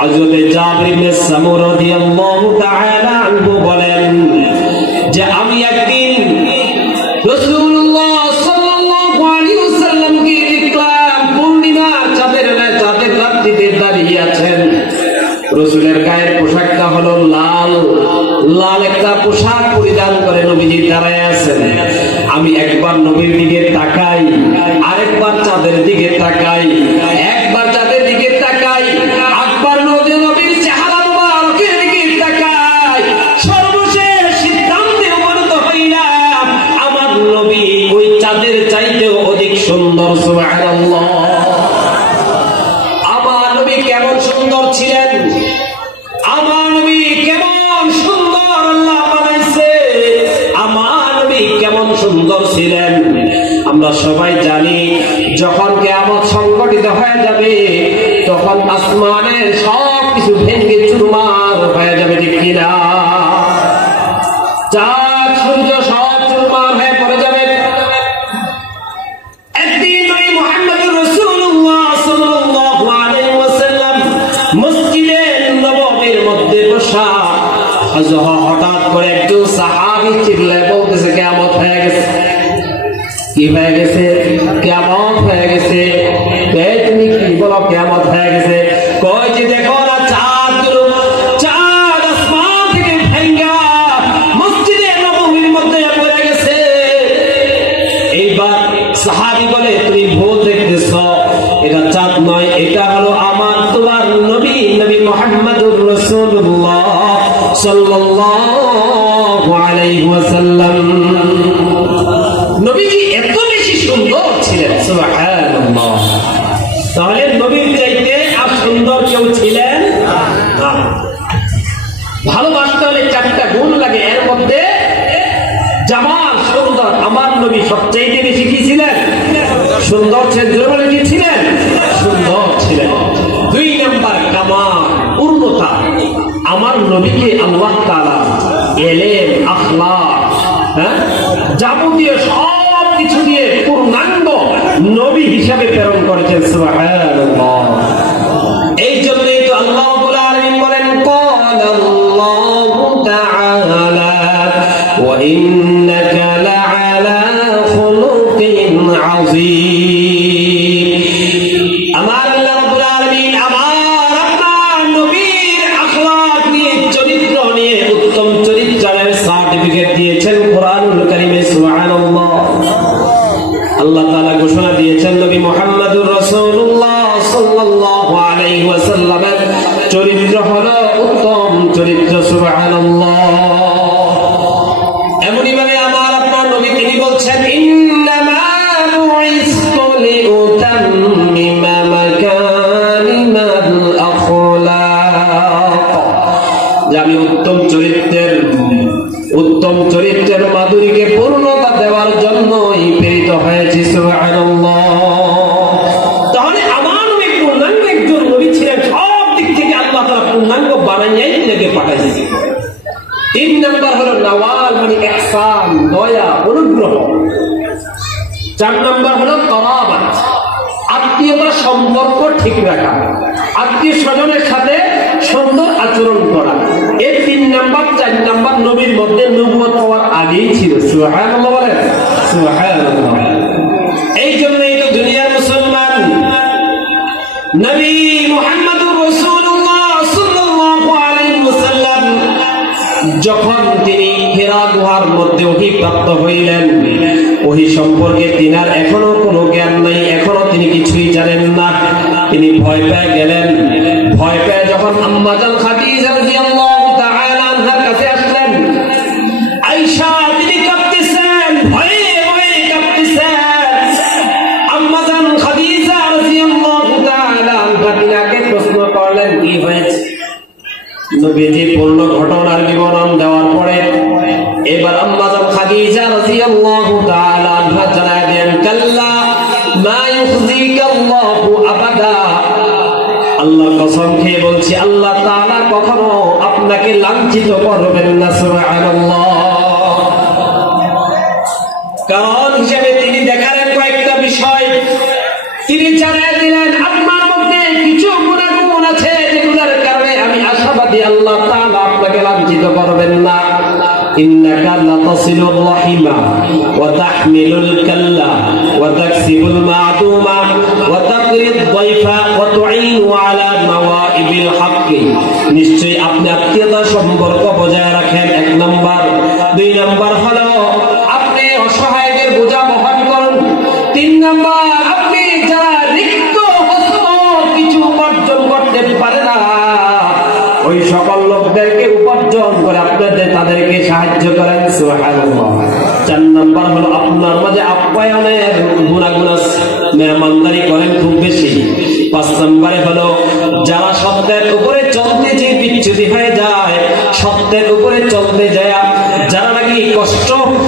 হযরত জাবির ইবনে সামুরা রাদিয়াল্লাহু তাআলা আনহু বলেন যে আমি একদিন রাসূলুল্লাহ সাল্লাল্লাহু আলাইহি ওয়াসাল্লামকে দেখলাম পূর্ণিমা চাঁদের রাত্রিতে দাঁড়িয়ে আছেন। রাসূলের গায়ের পোশাকটা হলো লাল, লাল একটা পোশাক পরিধান করে নবীজি দাঁড়ায় আছেন। আমি একবার নবীর দিকে তাকাই, আরেকবার চাঁদের দিকে তাকাই, একবার চাঁদের দিকে তাকাই, একবার নবীর চেহারা মুবারকের দিকে তাকাই। সর্বশেষ সিদ্ধান্তে উপনীত হইলাম আমার নবী ওই চাঁদের চাইতেও অধিক সুন্দর। সুবহানাল্লাহ। আমার নবী কেমন সুন্দর ছিলেন, আমার নবী কেমন সুন্দর আল্লাহ বানাইছে, আমার নবী কেমন সুন্দর ছিলেন। আমরা সবাই জানি যখন কিয়ামত সংঘটিত হয়ে যাবে তখন আসমানের সব কিছু ভেঙে চুরমার হয়ে যাবে, ঠিক কিনা? চাঁদ সূর্য সব চুরমার হয়ে পড়ে যাবে। একদিন নবী মুহাম্মদুর রাসূলুল্লাহ সাল্লাল্লাহু আলাইহি ওয়াসাল্লাম মসজিদে নববীর মধ্যে বসা, হঠাৎ করে একজন সাহাবী চিল্লায় বলতেছে কিয়ামত হয়ে গেছে। কি হয়ে গেছে? কিয়ামত হয়ে গেছে। তুমি কি বলো কিয়ামত হয়ে গেছে? কই যে দেখো না চাঁদ আসমান থেকে ভাঙা মসজিদে নববীর মধ্যে পড়ে গেছে। এইবার সাহাবী বলে তুমি ভুল দেখতেছ, এটা চাঁদ নয়, এটা হলো আমার তোমার নবী মুহাম্মদুর রাসূলুল্লাহ সাল্লাল্লাহু আলাইহি ওয়াসাল্লাম। নবীজি এত বেশি সুন্দর ছিলেন। সুবহানাল্লাহ। তাহলে নবীর চাইতে আর সুন্দর কেউ ছিলেন না। ভালোবাসতে হলে চারটা গুণ লাগে, এর মধ্যে জামাল সুন্দর। আমার নবী সবচাইতে বেশি কি ছিলেন? সুন্দর ছিলেন। কি ছিলেন? সুন্দর ছিলেন। 2 নাম্বার কামাল, পূর্ণতা। আমার নবীকে আল্লাহ তাআলা ইলম, আখলাক, যাবতীয় সব কিছু দিয়ে পূর্ণাঙ্গ নবী হিসাবে প্রেরণ করেছেন। সুবহানাল্লাহ। এই জন্যই তো আল্লাহ রাব্বুল আলামিন বলেন ক্বালাল্লাহু তাআলা ওয়া ইন্নাকা লাআলা খুলুকিন আযীম। আমার আল্লাহ রাব্বুল আলামিন আমার আপনার নবীর আখলাক নিয়ে, চরিত্র নিয়ে উত্তম চরিত্রের সার্টিফিকেট দিয়েছেন কোরআনুল কারীমে। সুবহানাল্লাহ। আল্লাহ তাআলা ঘোষণা দিয়েছেন নবী মুহাম্মদুর রাসূলুল্লাহ সাল্লাল্লাহু আলাইহি ওয়াসাল্লামের চরিত্র হলো উত্তম চরিত্র। সুবহানাল্লাহ। এমনি ভাবে আমার আপনার নবী তিনি বলছেন ইন্নামা বুইসতু লিউতাম্মিমা মাকারিমাল আখলাক, যে আমি উত্তম চরিত্রের মাধুরীকে পূর্ণতা দেওয়ার জন্যই প্রেরিত হয়েছি। সুবহানাল্লাহ। তাহলে আমার নবী পূর্ণাঙ্গ একজন নবী ছিলেন। সব দিক থেকে আল্লাহ তাআলা পূর্ণাঙ্গ বানাইয়াই তাকে পাঠাইছেন। 3 নাম্বার হলো নওয়াল, মানে ইহসান, দয়া, অনুগ্রহ। 4 নাম্বার হলো করাবাত, আত্মীয়তার সম্পর্ক ঠিক রাখা, আত্মীয় স্বজনের সাথে সুন্দর আচরণ করা। এই 3 নাম্বার 4 নাম্বার নবীর মধ্যে নবুয়ত হওয়ার আগেই ছিল। সুবহানাল্লাহ বলেন। সুবহানাল্লাহ। এই জন্যই তো দুনিয়ার মুসলমান নবী মুহাম্মদুর রাসূলুল্লাহ সাল্লাল্লাহু আলাইহি ওয়াসাল্লাম যখন তিনি হিরা গুহার মধ্যে ওহী প্রাপ্ত হইলেন, ওহী সম্পর্কে তিনার এখনো কোনো জ্ঞান নাই, এখনো তিনি কিছুই জানেন না। তিনি ভয় পেয়ে গেলেন। ভয় পেয়ে যখন আম্মা জান খাদিজা রাদিয়াল্লাহু তাআলা আনহার কাছে আসলেন, আয়েশা তিনি কাঁপতেছেন, ভয়ে ভয়ে কাঁপতেছেন। আম্মা জান খাদিজা রাদিয়াল্লাহু তাআলা আনহা তিনাকে প্রশ্ন করলেন, কি হয়েছে? নবীজি পূর্ণ ঘটনার বিবরণ দেওয়ার পরে এবার আম্মা জান খাদিজা রাদিয়াল্লাহু তাআলা আনহা জানায় দেন, কাল্লা মা ইউখজিকা আল্লাহু আবাদা। আল্লাহর কসম খেয়ে বলছি, আল্লাহ তাআলা কখনো আপনাকে লাঞ্ছিত করবেন না। সুবহানাল্লাহ। কারণ হিসেবে তিনি দেখালেন কয়েকটা বিষয়। তিনি জানায় দিলেন আপনার মধ্যে কিছু গুনাহগুণ আছে যেগুলোর কারণে আমি আশাবাদী আল্লাহ তাআলা আপনাকে লাঞ্ছিত করবেন না। ইন্নাকা লাতাসিলুর রাহিমা ওয়া তাহমিলুল কাল্লা ওয়া তাকসিবুল মা'দুমা ওয়া তাকরিদ দাইফা ওয়া তুঈনু আলা মাওয়াইবিল হাক্কি। নিশ্চয়ই আপনি আত্মীয়তা সম্পর্ক বজায় রাখেন, এক নাম্বার। দুই নাম্বার হলো আপনি অসহায়দের বোঝা বহন করুন। তিন নাম্বার আপনি যারা রিক্ত হস্ত কিছু উপার্জন করতে পারে না ওই সকল লোকদেরকে উপার্জন করে আপনাদের তাদেরকে সাহায্য করেন। সুবহানাল্লাহ। চার নাম্বার হলো আপনার মাঝে আপ্যায়নের গুণাগুণ মেহমানদারি করেন খুব বেশি। পাঁচ নাম্বারে হলো যারা সত্যের উপরে চলতে যে বিচ্যুতি হয়ে যায়, সত্যের উপরে চলতে যায় যারা নাকি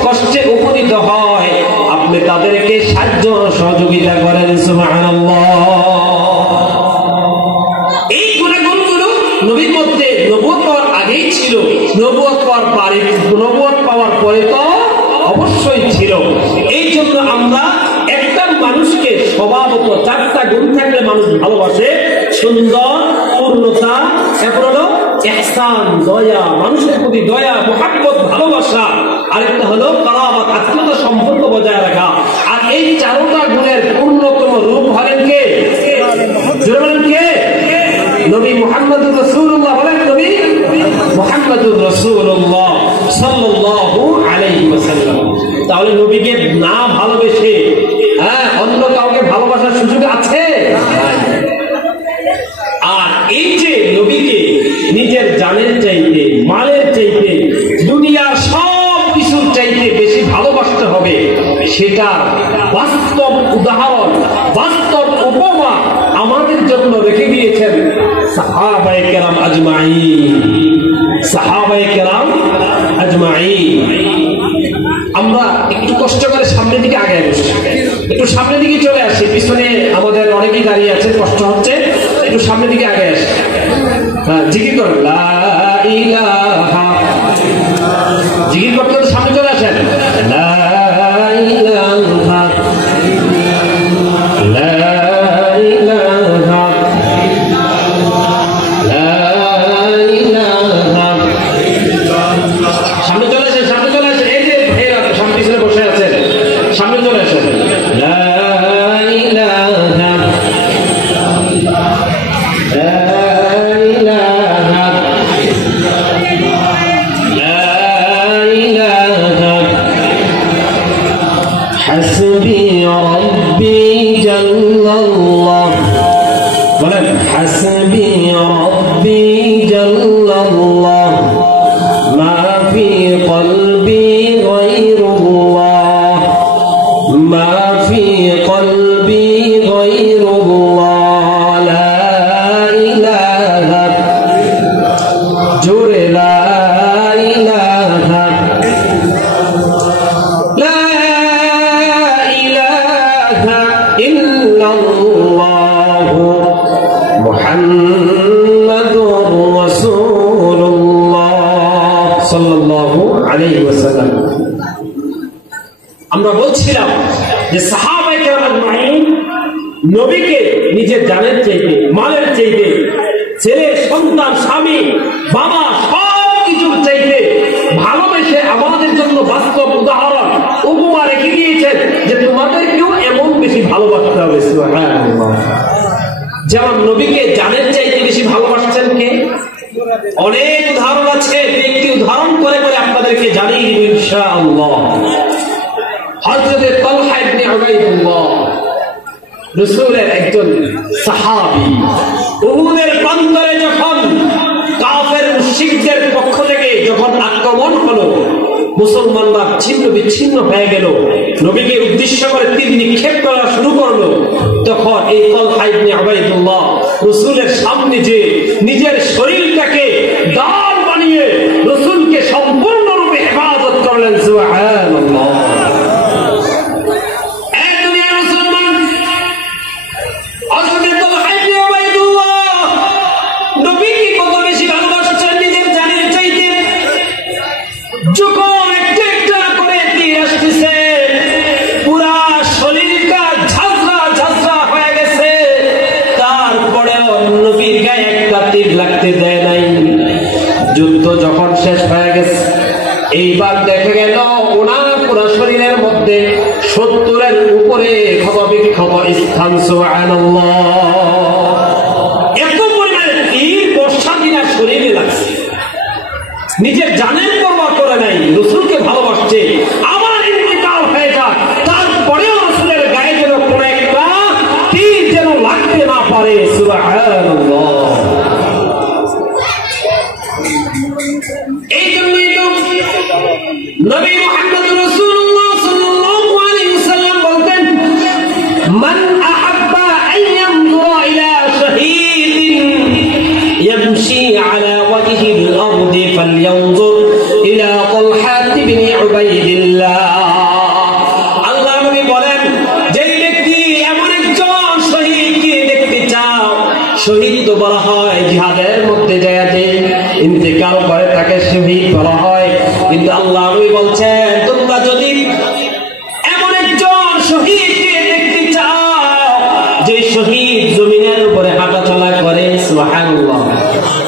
কষ্টে উপনীত হয় আপনি তাদেরকে সাহায্য সহযোগিতা করেন। সুবহানাল্লাহ। এই গুণাগুণগুলো নবীর মধ্যে নবুয়ত পাওয়ার আগেই ছিল, নবুয়ত পাওয়ার পরে তো অবশ্যই ছিল। এই জন্য আমরা একটা মানুষকে স্বভাবত চারটা গুণ থাকলে মানুষ ভালোবাসে: সুন্দর, পূর্ণতা, এরপর হলো ইহসান, দয়া, মানুষের প্রতি দয়া, মুহাব্বত, ভালোবাসা, আরেকটা হলো কারাবাত, আত্মীয়তা সম্পর্ক বজায় রাখা। আর এই চারটা গুণের পূর্ণতম রূপ হলেন কে? কে? নবী মুহাম্মদুর রাসূলুল্লাহ। বলেন নবী মুহাম্মদুর রাসূলুল্লাহ সাল্লাল্লাহু আলাইহি ওয়াসাল্লাম। তাহলে নবীকে না ভালোবেসে অন্য কাউকে ভালোবাসার সুযোগ আছে? আর এই যে নবীকে নিজের জানের চাইতে, মালের চাইতে, দুনিয়ার সব কিছুর চাইতে বেশি ভালোবাসতে হবে, সেটা বাস্তব উদাহরণ, বাস্তব উপমা আমাদের জন্য রেখে দিয়েছেন সাহাবায়ে কেরাম আজমাইন। সাহাবায়ে কেরাম আজমাইন। আমরা একটু কষ্ট করে সামনের দিকে আগে বসি, একটু সামনের দিকে চলে আসি। পিছনে আমাদের অনেকেই দাঁড়িয়ে আছে, কষ্ট হচ্ছে, একটু সামনের দিকে আগে আসি। হ্যাঁ, জিকির করেন লা ইলাহা, জিকির করতে করতে সামনে চলে আসেন। লা ইলাহা, লা ইলাহা, লা ইলাহা। সামনে চলে আসেন, সামনে চলে আসেন। এই যে ভাইরা সামনে পিছনে বসে আছেন, সামনে চলে আসেন। লা ইলাহা, লা ইলাহা, লা ইলাহা। হাসবি রাব্বি জাল্লাল্লাহ। বলেন হাসবি রাব্বি জাল্লাল্লাহ মা ফি কলবি গায়রুল্লাহ, মা ফি কলবি গায়রুল্লাহ, লা ইলাহা, জোরে লা ইলাহা, লা ইলাহা ইল্লাল্লাহ মুহাম্মাদুর রাসূলুল্লাহ সাল্লাল্লাহু আলাইহি ওয়াসাল্লাম। আমরা বলছিলাম যে সাহাবায়ে কেরাম আজমাইন নবীকে নিজের জানের চাইতে, মালের চাইতে, ছেলে, সন্তান, স্বামী, বাবা সব কিছুর চাইতে ভালোবেসে আমাদের জন্য বাস্তব উদাহরণ উপমা রেখে দিয়েছেন যে তোমাদেরকেও এমন বেশি ভালোবাসতে হবে। সুবহানাল্লাহ। যেমন নবীকে জানের চাইতে বেশি ভালোবাসছেন কে? অনেক উদাহরণ আছে, একটি উদাহরণ করে করে আপনাদেরকে জানিয়ে দিব ইনশাআল্লাহ। হযরত তালহা ইবনে উবাইদুল্লাহ রাসূলের একজন সাহাবী, উহুদের প্রান্তরে যখন কাফের মুশরিকদের পক্ষ থেকে যখন আক্রমণ হলো, মুসলমানরা ছিন্ন বিচ্ছিন্ন হয়ে গেল, নবীকে উদ্দেশ্য করে তীর নিক্ষেপ করা শুরু করলো, তখন এই তালহা ইবনে উবাইদুল্লাহ রাসূলের সামনে যে নিজের শরীরটাকে দান বানিয়ে রাসূলকে সম্পূর্ণরূপে ইবাদত করলেন। সুবহানাল্লাহ। যুদ্ধ যখন শেষ হয়ে গেছে, এইবার দেখা গেল ওনার পুরো শরীরের মধ্যে 70-এর উপরে ক্ষতবিক্ষত স্থান। সুবহানাল্লাহ। এত পরিমাণে তীর বর্ষা দিনা শরীরে লাগছে, নিজের জানের পরোয়া করে নাই, রাসূলকে ভালোবাসছে, আবার ইন্তেকাল হয়ে যায়, তারপরেও রাসূলের গায়ে যেন কোনো একটা তীর যেন লাগতে না পারে। সুবহানাল্লাহ। এই জন্যই তো নবী মুহাম্মদ রাসূলুল্লাহ সাল্লাল্লাহু আলাইহি ওয়াসাল্লাম বলতেন, মান আহাব্বা আন ইয়ানজুরা ইলা শাহীদিন ইয়ামশি আলা ওয়াজহিল আরদি ফালইয়ানজুর ইলা তালহা ইবনে উবাইদিল্লাহ। আল্লাহ নবী বলেন, যে ব্যক্তি এমন একজন শহীদকে দেখতে চাও, শহীদ তো বলা হয় জিহাদের মধ্যে যায় যে ইন্তেকাল করে তাকে শহীদ বলা হয়, কিন্তু আল্লাহ নবী বলছেন, তোমরা যদি এমন একজন শহীদকে দেখতে চাও যে শহীদ জমিনের উপরে হাঁটাচলা করে, সুবহানাল্লাহ,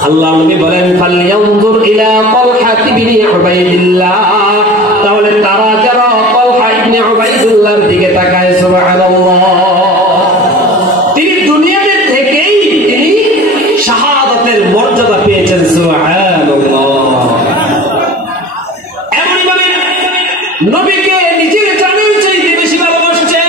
আল্লাহ নবী বলেন, ফালইয়ানজুর ইলা তালহা ইবনে উবাইদিল্লাহ, তাহলে তারা যারা তালহা ইবনে উবাইদিল্লাহর দিকে তাকায়। সুবহানাল্লাহ। তিনি দুনিয়াতে থেকেই তিনি শাহাদাতের মর্যাদা পেয়েছেন। সুবহানাল্লাহ। এমনভাবে নবীকে নিজের জানের চাইতে বেশি ভালোবাসছে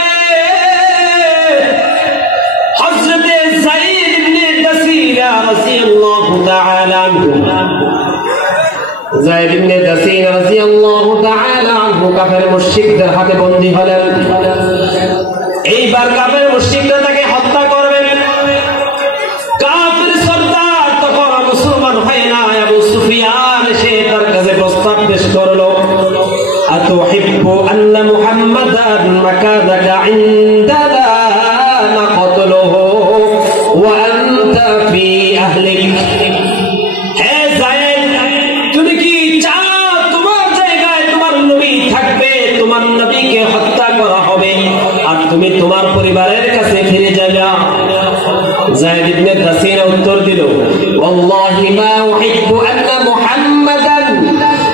হযরত যায়েদ ইবনে দাসিনা রাদিয়াল্লাহু তাআলা আনহু। যায়েদ ইবনে দাসিনা রাদিয়াল্লাহু তাআলা আনহু কাফের মুশরিকদের হাতে বন্দী হলেন। এইবার কাফের মুশরিকরা তাকে হত্যা করবেন। কাফের সরদার তখন মুসলমান হয় না, আবু সুফিয়ান এসে তার কাছে প্রস্তাব পেশ করলো, আতুহিব্বু আন্না মুহাম্মাদান মাকাদাকা ইনদানা নাকতুলুহু ওয়া আনতা ফি আহলিক। হে যায়েদ, তুমি কি চাও তোমার জায়গায় তোমার নবী থাকবে, তোমার নবীকে হত্যা করা হবে আর তুমি তোমার পরিবারের কাছে ফিরে যাবে? যায়েদ ইবনে দাসিনা উত্তর দিল, ওয়াল্লাহি মা উহিব্বু আন্না মুহাম্মাদান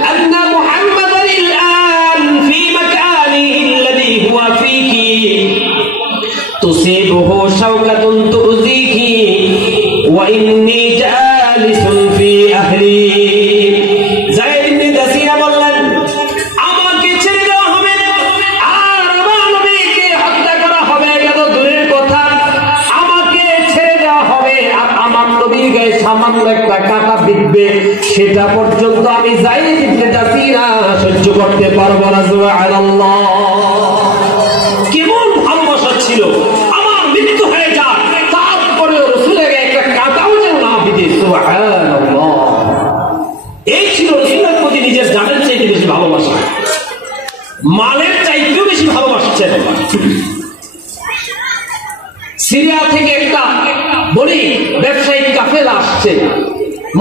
আল-আন ফি মাকানিহি আল্লাযী হুয়া ফীকি তুসিবুহু শাওকাতুন তুযীহি ওয়া ইন্নী জালিসুন ফি আহলি। যায়েদ ইবনে দাসিনা বললেন, আমাকে ছেড়ে দেওয়া হবে আর আমার নবীকে হত্যা করা হবে এটা তো দূরের কথা, আমাকে ছেড়ে দেওয়া হবে আর আমার নবীর গায়ে সামান্য একটা কাঁটা বিঁধবে, সেটা পর্যন্ত আমি যায়েদ ইবনে দাসিনা সহ্য করতে পারবো না। সুবহানাল্লাহ। কেমন ভালোবাসা ছিল, আমার মৃত্যু হয়ে যাক তারপরেও রাসূলের গায়ে একটা কাঁটাও যেন না বিঁধে। সুবহানাল্লাহ। এই ছিল রাসূলের প্রতি নিজের জানের চাইতে বেশি ভালোবাসা, মালের চাইতেও বেশি ভালোবাসছেন। সিরিয়া থেকে একটা বড়ি ব্যবসায়িক কাফেলা আসছে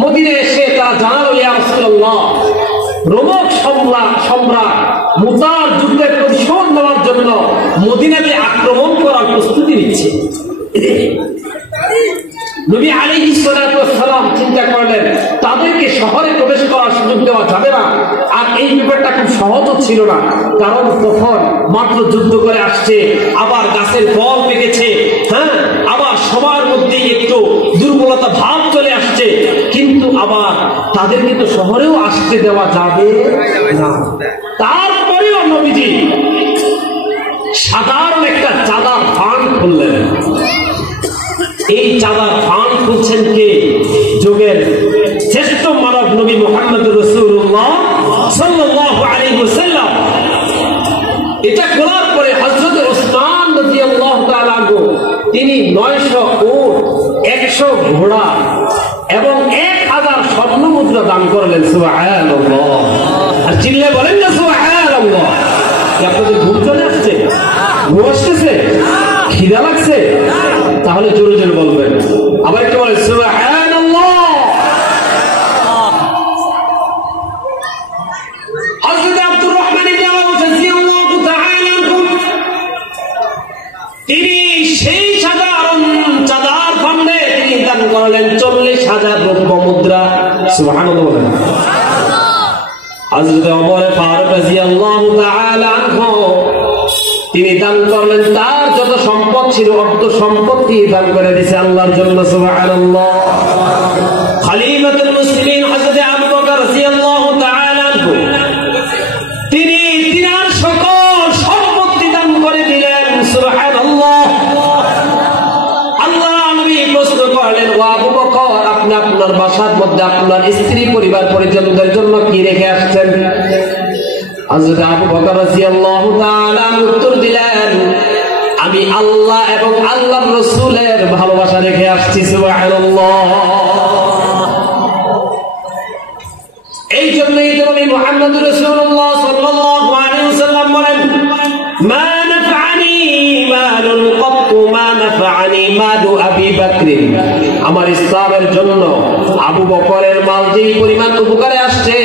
মদিনায়, এসে তারা জানালো, ইয়া রাসূলুল্লাহ, রোমক সম্রাট মুতার যুদ্ধের প্রতিশোধ নেওয়ার জন্য মদিনাতে আক্রমণ করার প্রস্তুতি নিচ্ছে। নবী আলাইহিস সালাতু ওয়াস সালাম চিন্তা করলেন, তাদেরকে শহরে প্রবেশ করার সুযোগ দেওয়া যাবে না, আর এই ব্যাপারটা খুব সহজ ছিল না, কারণ তখন মাত্র যুদ্ধ করে আসছে, আবার গাছের ফল পেকেছে, হ্যাঁ, আবার সবার মধ্যে একটু দুর্বলতা ভাব চলে আসছে, কিন্তু আবার তাদেরকে তো শহরেও আসতে দেওয়া যাবে না। তারপরেও নবীজি সাধারণ একটা চাঁদার ফান্ড খুললেন। এই চাঁদার ফান্ড খুলছেন কে? যুগের শ্রেষ্ঠ মানব নবী মুহাম্মদুর রাসূলুল্লাহ সাল্লাল্লাহু আলাইহি ওয়াসাল্লাম। এটা খোলার পরে হযরত ওসমান রাদিয়াল্লাহু তাআলা আনহু তিনি 900 উট, 100 ঘোড়া এবং 1000 স্বর্ণ মুদ্রা দান করলেন। সুবহানাল্লাহ। আর চিল্লে বলেন না সুবহানাল্লাহ। কি আপনাদের ঘুম চলে আসছে? ঘুম আসতেছে? খিদা লাগছে? তাহলে জোরে জোরে বলবেন। আবার একটু বলেন সুবহানাল্লাহ। হযরত আব্দুর রহমান ইবনে আওফ রাদিয়াল্লাহু তাআলা আনহু তিনি সেই সাধারণ চাঁদার ফান্ডে তিনি দান করলেন 40,000 রৌপ্য মুদ্রা। সুবহানাল্লাহ বলেন। হযরত ওমর ফারুক রাদিয়াল্লাহু তাআলা আনহু তিনি দান করলেন তার যত সম্পদ ছিল অর্ধ সম্পত্তি দান করে দিয়েছে আল্লাহর জন্য। সুবহানাল্লাহ। খলিফাতুল মুসলিমিন হযরত আবু বকর রাদিয়াল্লাহু তাআলা আনহু তিনি তিনার সকল সম্পত্তি দান করে দিলেন। সুবহানাল্লাহ। আল্লাহ নবী প্রশ্ন করলেন, ও আবু বকর, আপনি আপনার বাসার মধ্যে আপনার স্ত্রী পরিবার পরিজনদের জন্য কি রেখে আসছেন? হযরত আবু বকর রাদিয়াল্লাহু তাআলা উত্তর দিলেন, আমি আল্লাহ এবং আল্লাহর রাসূলের ভালোবাসা রেখে আসছি। সুবহানাল্লাহ। এই জন্যই তো নবী মুহাম্মদুর রাসূলুল্লাহ সাল্লাল্লাহু আলাইহি ওয়াসাল্লাম বলেন, মা নাফআনি মালুন ক্বাত্তু মা নাফআনি মালু আবি বকর। আমার ইসলামের জন্য আবু বকরের মাল যেই পরিমাণ উপকারে আসছে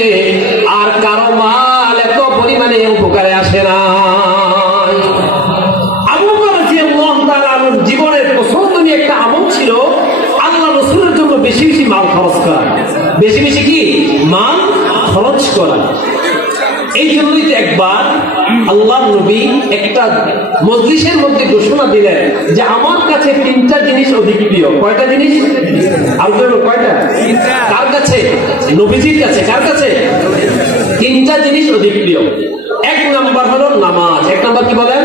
আর কারো মাল এত পরিমাণে উপকারে আসে না। আবু বকর রাদিয়াল্লাহু তাআলা আনহুর জীবনের পছন্দনীয় একটা আমল ছিল আল্লাহ রাসূলের জন্য বেশি বেশি মাল খরচ করা। বেশি বেশি কি মাল খরচ করা। এই জন্যই তো একবার আল্লাহ নবী একটা মজলিসের মধ্যে ঘোষণা দিলেন যে আমার কাছে 3টা জিনিস অধিক প্রিয়। কয়টা জিনিস? আর কয়টা? কার কাছে? নবীজির কাছে। কার কাছে? 3টা জিনিস অধিক প্রিয়। 1 নাম্বার হলো নামাজ। 1 নাম্বার কি বলেন?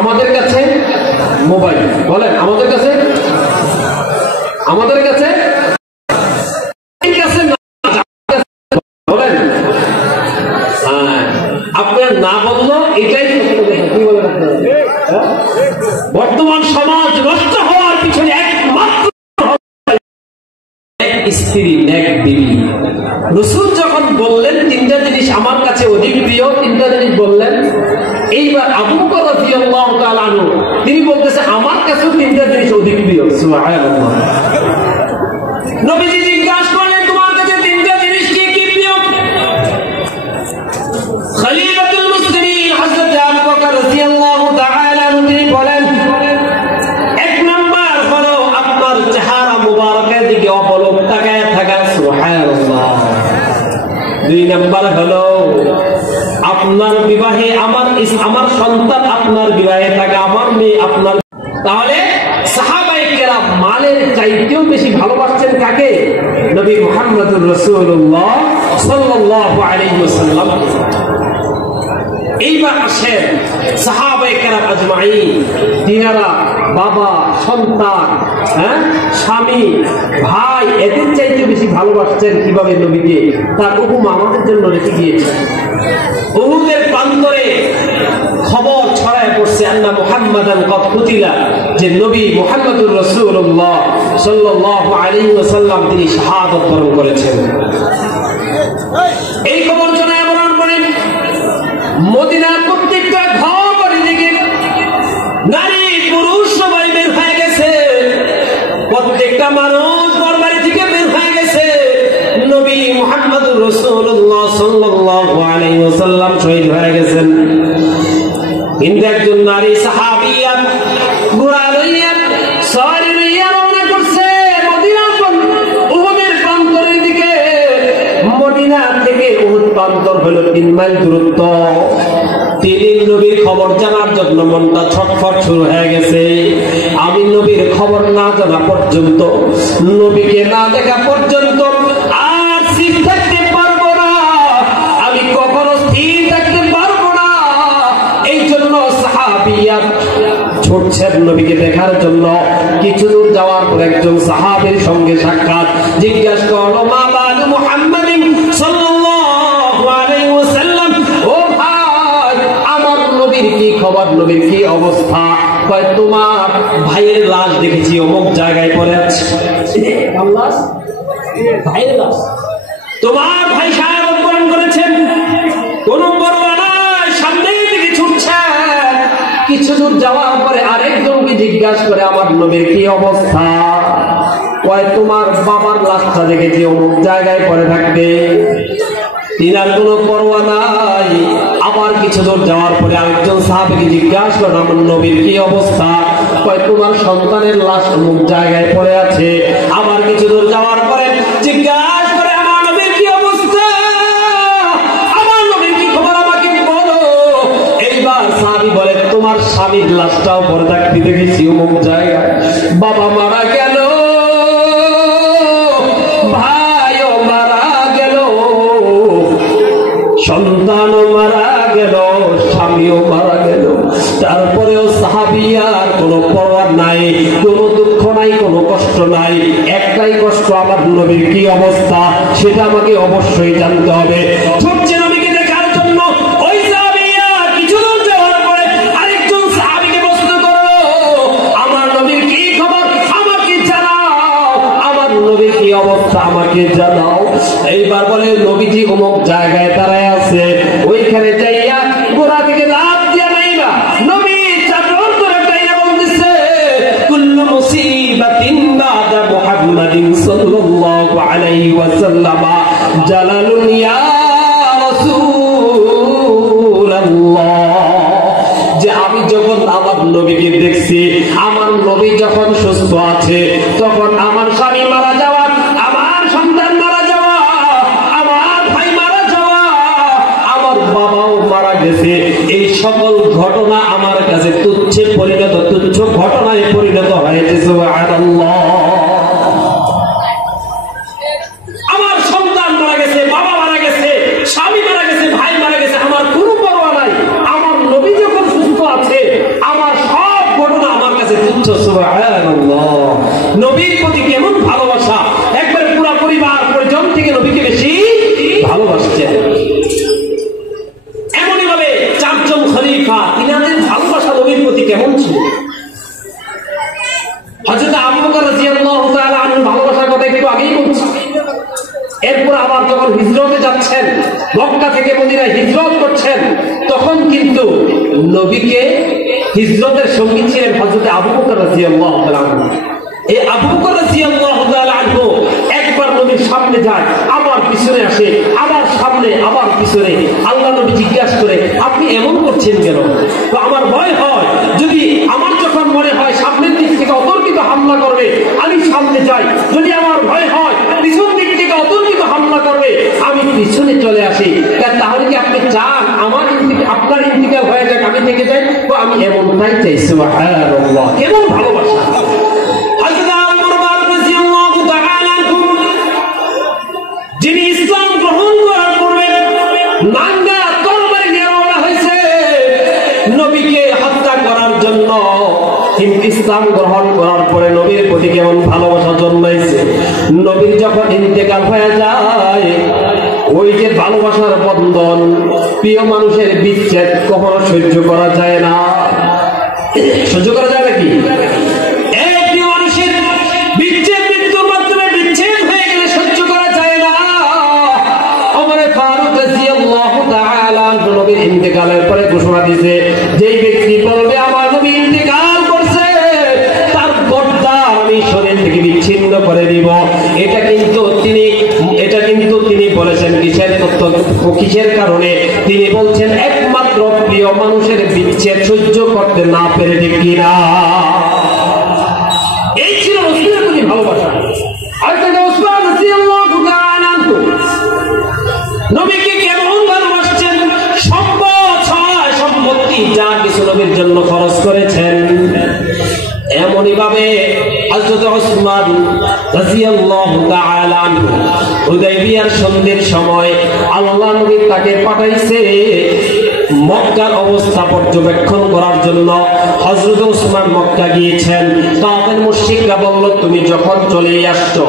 আমাদের কাছে মোবাইল। বলেন আমাদের কাছে? আমাদের কাছে বলেন। আপনার না বললো এটাই বর্তমান সমাজ নষ্ট হওয়ার পিছনে একমাত্র স্ত্রী, নেক বিবি। রাসূল যখন বললেন 3টা জিনিস আমার কাছে অধিক প্রিয়, 3টা জিনিস বললেন, এইবার আবু বকর রাদিয়াল্লাহু তাআলা আনহু তিনি বলতেছে আমার কাছে 3টা জিনিস অধিক প্রিয়। সুবহানাল্লাহ। নবীজি জিজ্ঞাসা করলেন, তোমার কাছে 3টা জিনিস কি কি প্রিয়? খলিফাতুল মুসলিমিন হযরত আবু বকর রাদিয়াল্লাহু তাআলা আনহু তিনি বলেন, 1 নাম্বার হলো আপনার চেহারা মুবারকের দিকে অপলক তাকায় থাকা। সুবহানাল্লাহ। 2 নাম্বার হলো আপনার বিবাহে আমার সন্তান আপনার বিবাহে থাকা, আমার মেয়ে আপনার। তাহলে সাহাবায়ে কেরাম মালের চাইতেও বেশি ভালোবাসতেন কাকে? নবী মুহাম্মদুর রাসূলুল্লাহ সাল্লাল্লাহু আলাইহি ওয়াসাল্লাম। এইবার আসেন সাহাবায়ে কেরাম আজমাইন, তিনারা বাবা, সন্তান, স্বামী, ভাই এদের চাইতে বেশি ভালোবাসতেন কিভাবে নবীকে, তার উপমা আমাদের জন্য রেখে গিয়েছেন। উহুদের প্রান্তরে খবর ছড়ায় পড়ছে আন্না মুহাম্মাদান ক্বাদ কুতিলা, যে নবী মুহাম্মদুর রাসূলুল্লাহ সাল্লাল্লাহু আলাইহি ওয়াসাল্লাম তিনি শাহাদাত বরণ করেছেন। এই খবর ছড়ায় পড়ার পরে মদিনার প্রত্যেকটা ঘর বাড়ি থেকে নারী পুরুষ সবাই বের হয়ে গেছে। প্রত্যেকটা মানুষ ঘর বাড়ি থেকে বের হয়ে গেছে। নবী মুহাম্মদুর রাসূলুল্লাহ সাল্লাল্লাহু আলাইহি ওয়াসাল্লাম শহীদ হয়ে গেছেন। কিন্তু একজন নারী সাহাবিয়া ঘোড়া লইয়া সওয়ারি লইয়া রওনা করছে মদিনার উহুদের প্রান্তরের দিকে। মদিনা থেকে উহুদ প্রান্তর হলো 3 মাইল দূরত্ব। তিনি নবীর খবর জানার জন্য মনটা ছটফট শুরু হয়ে গেছে। আমি নবীর খবর না জানা পর্যন্ত, নবীকে না দেখা পর্যন্ত আর স্থির থাকতে পারবো না, আমি কখনো স্থির থাকতে পারবো না। এই জন্য সাহাবী ছুটছেন নবীকে দেখার জন্য। কিছু দূর যাওয়ার পর একজন সাহাবীর সঙ্গে সাক্ষাৎ। জিজ্ঞাসা করলো, মা বালু মুহাম্মাদিন সাল্লাল্লাহু আলাইহি ওয়াসাল্লাম, ও ভাই আমার নবীর কি খবর, নবীর কি অবস্থা? কয়, তোমার ভাইয়ের লাশ দেখেছি অমুক জায়গায় পড়ে আছে। ভাইয়ের লাশ? তোমার ভাই শাহাদাত বরণ করেছেন, কোন পরোয়া নাই, সামনের দিকে ছুটছেন। কিছু দূর যাওয়ার পরে আরেকজনকে জিজ্ঞাসা করে, আমার নবীর কি অবস্থা? কয়, তোমার বাবার লাশটা দেখেছি অমুক জায়গায় পড়ে থাকবে। তিনার কোনো পরোয়া নাই। আবার কিছু দূর যাওয়ার পরে আরেকজন সাহাবীকে জিজ্ঞাসা করেন, আমার নবীর কি অবস্থা? কয়, তোমার সন্তানের লাশ অমুক জায়গায় পড়ে আছে। আবার কিছু দূর যাওয়ার পরে জিজ্ঞাসা করে, আমার নবীর কি অবস্থা? আমার নবীর কি খবর, আমাকে বলো। এইবার সাহাবী বলে, তোমার স্বামীর লাশটাও পড়ে থাকতে দেখেছি অমুক জায়গায়। বাবা মারা গেল, ভাইও মারা গেল, সন্তানও মারা গেল, স্বামীও মারা গেল। তারপরেও সাহাবী আর কোনো পরোয়া নাই, কোনো দুঃখ নাই, কোনো কষ্ট নাই। একটাই কষ্ট, আমার নবীর কি অবস্থা সেটা আমাকে অবশ্যই জানতে হবে। ছুটছে নবীকে দেখার জন্য। ওই সাহাবী কিছু দূর যাওয়ার পরে আরেকজন সাহাবীকে প্রশ্ন করলো, আমার নবীর কি খবর, আমাকে জানাও, আমার নবীর কি অবস্থা আমাকে জানাও। এইবার বলে, নবীজি অমুক জায়গায় দাঁড়ায় আছে, ওইখানে যাইয়া গোড়া থেকে লাফ দিয়া নাইবা। নবী চাদর করে টাইনা বলতেছে, কুল্লু মুসিবাতিন বাদা মুহাম্মাদিন সাল্লাল্লাহু আলাইহি ওয়াসাল্লাম জালালুন ইয়া রাসূলুল্লাহ। যে আমি যখন আমার নবীকে দেখছি, আমার নবী যখন সুস্থ আছে, তখন আমার স্বামী মারা যাওয়া, আমার সন্তান মারা যাওয়া, আমার ভাই মারা যাওয়া, আমার বাবাও মারা গেছে, এই সকল ঘটনা আমার কাছে তুচ্ছ ঘটনায় পরিণত হয়েছে। সুবহানাল্লাহ। আমার সন্তান মারা গেছে, বাবা মারা গেছে, স্বামী মারা গেছে, ভাই মারা গেছে, আমার কোনো পরোয়া নাই। আমার নবী যখন সুস্থ আছে, আমার সব ঘটনা আমার কাছে তুচ্ছ। সুবহানাল্লাহ। নবীর প্রতি কেমন ভালোবাসা, একবার পুরো পরিবার পরিজন থেকে নবীকে বেশি ভালোবাসছেন। এমনই ভাবে চারজন খলিফা, তিনাদের ভালোবাসা নবীর প্রতি কেমন ছিল। হযরত আবু বকর রাদিয়াল্লাহু তাআলা আনহু ভালোবাসার কথা একটু আগেই বলছি। এরপর আবার যখন হিজরতে যাচ্ছেন, মক্কা থেকে মদিনায় হিজরত করছেন, তখন কিন্তু নবীকে হিজরতের সঙ্গী ছিলেন হযরত আবু বকর রাদিয়াল্লাহু তাআলা আনহু। এই আবু বকর রাদিয়াল্লাহু তাআলা আনহু একবার নবীর সামনে যায়, আবার পিছনে আসে, আবার সামনে, আবার পিছনে। আল্লাহ নবী জিজ্ঞাসা করে, আপনি এমন করছেন কেন? তো আমার ভয় হয়, যদি আমার যখন মনে হয় সামনের দিক থেকে অতর্কিত হামলা করবে, আমি সামনে যাই। যদি আমার ভয় হয় পিছন দিক থেকে অতর্কিত হামলা করবে, আমি পিছনে চলে আসি। তাহলে কি আপনি চান আমার আপনার ইন্তিকাল হয়ে যাক, আমি থেকে যাই? তো আমি এমনটাই চাই। সুবহানাল্লাহ। কেমন ভালোবাসা। যিনি ইসলাম গ্রহণ করার পূর্বে নাঙ্গা তরবারি নিয়ে রওনা হয়েছে নবীকে হত্যা করার জন্য, কিন্তু ইসলাম গ্রহণ করার পরে নবীর প্রতি কেমন ভালোবাসা জন্মাইছে। নবীর যখন ইন্তেকাল হয়ে যায়, ওই যে ভালোবাসার বন্ধন, প্রিয় মানুষের বিচ্ছেদ কখনো সহ্য করা যায় না। সহ্য করা যায় নাকি? প্রিয় মানুষের বিচ্ছেদ, মৃত্যুর মাধ্যমে বিচ্ছেদ হয়ে গেলে সহ্য করা যায় না। ওমর ফারুক রাদিয়াল্লাহু তাআলা নবীর ইন্তেকালের পরে ঘোষণা দিয়েছে, যেই ব্যক্তি বলবে আমার নবী ইন্তেকাল করছে, তার গর্দা আমি শরীর থেকে বিচ্ছিন্ন করে দিব। এটা কিন্তু তিনি বলেছেন কিসের কারণে? তিনি বলছেন একমাত্র প্রিয় মানুষের বিচ্ছেদ সহ্য করতে না পেরে, ঠিক কিনা? এই ছিল রাসূলের প্রতি ভালোবাসা। ওসমান রাদিয়াল্লাহু তাআলা আনহু নবীকে কেমন ভালোবাসছেন, সম্পত্তি যা কিছু নবীর জন্য খরচ করেছেন। এমনই ভাবে হযরত ওসমান রাদিয়াল্লাহু তাআলা আনহু হুদায়বিয়ার সন্ধির সময় আল্লাহ নবী তাকে পাঠাইছে মক্কার অবস্থা পর্যবেক্ষণ করার জন্য হযরত ওসমান মক্কা গিয়েছেন। কাফের মুশরিকরা বলল, তুমি যখন চলে আসছো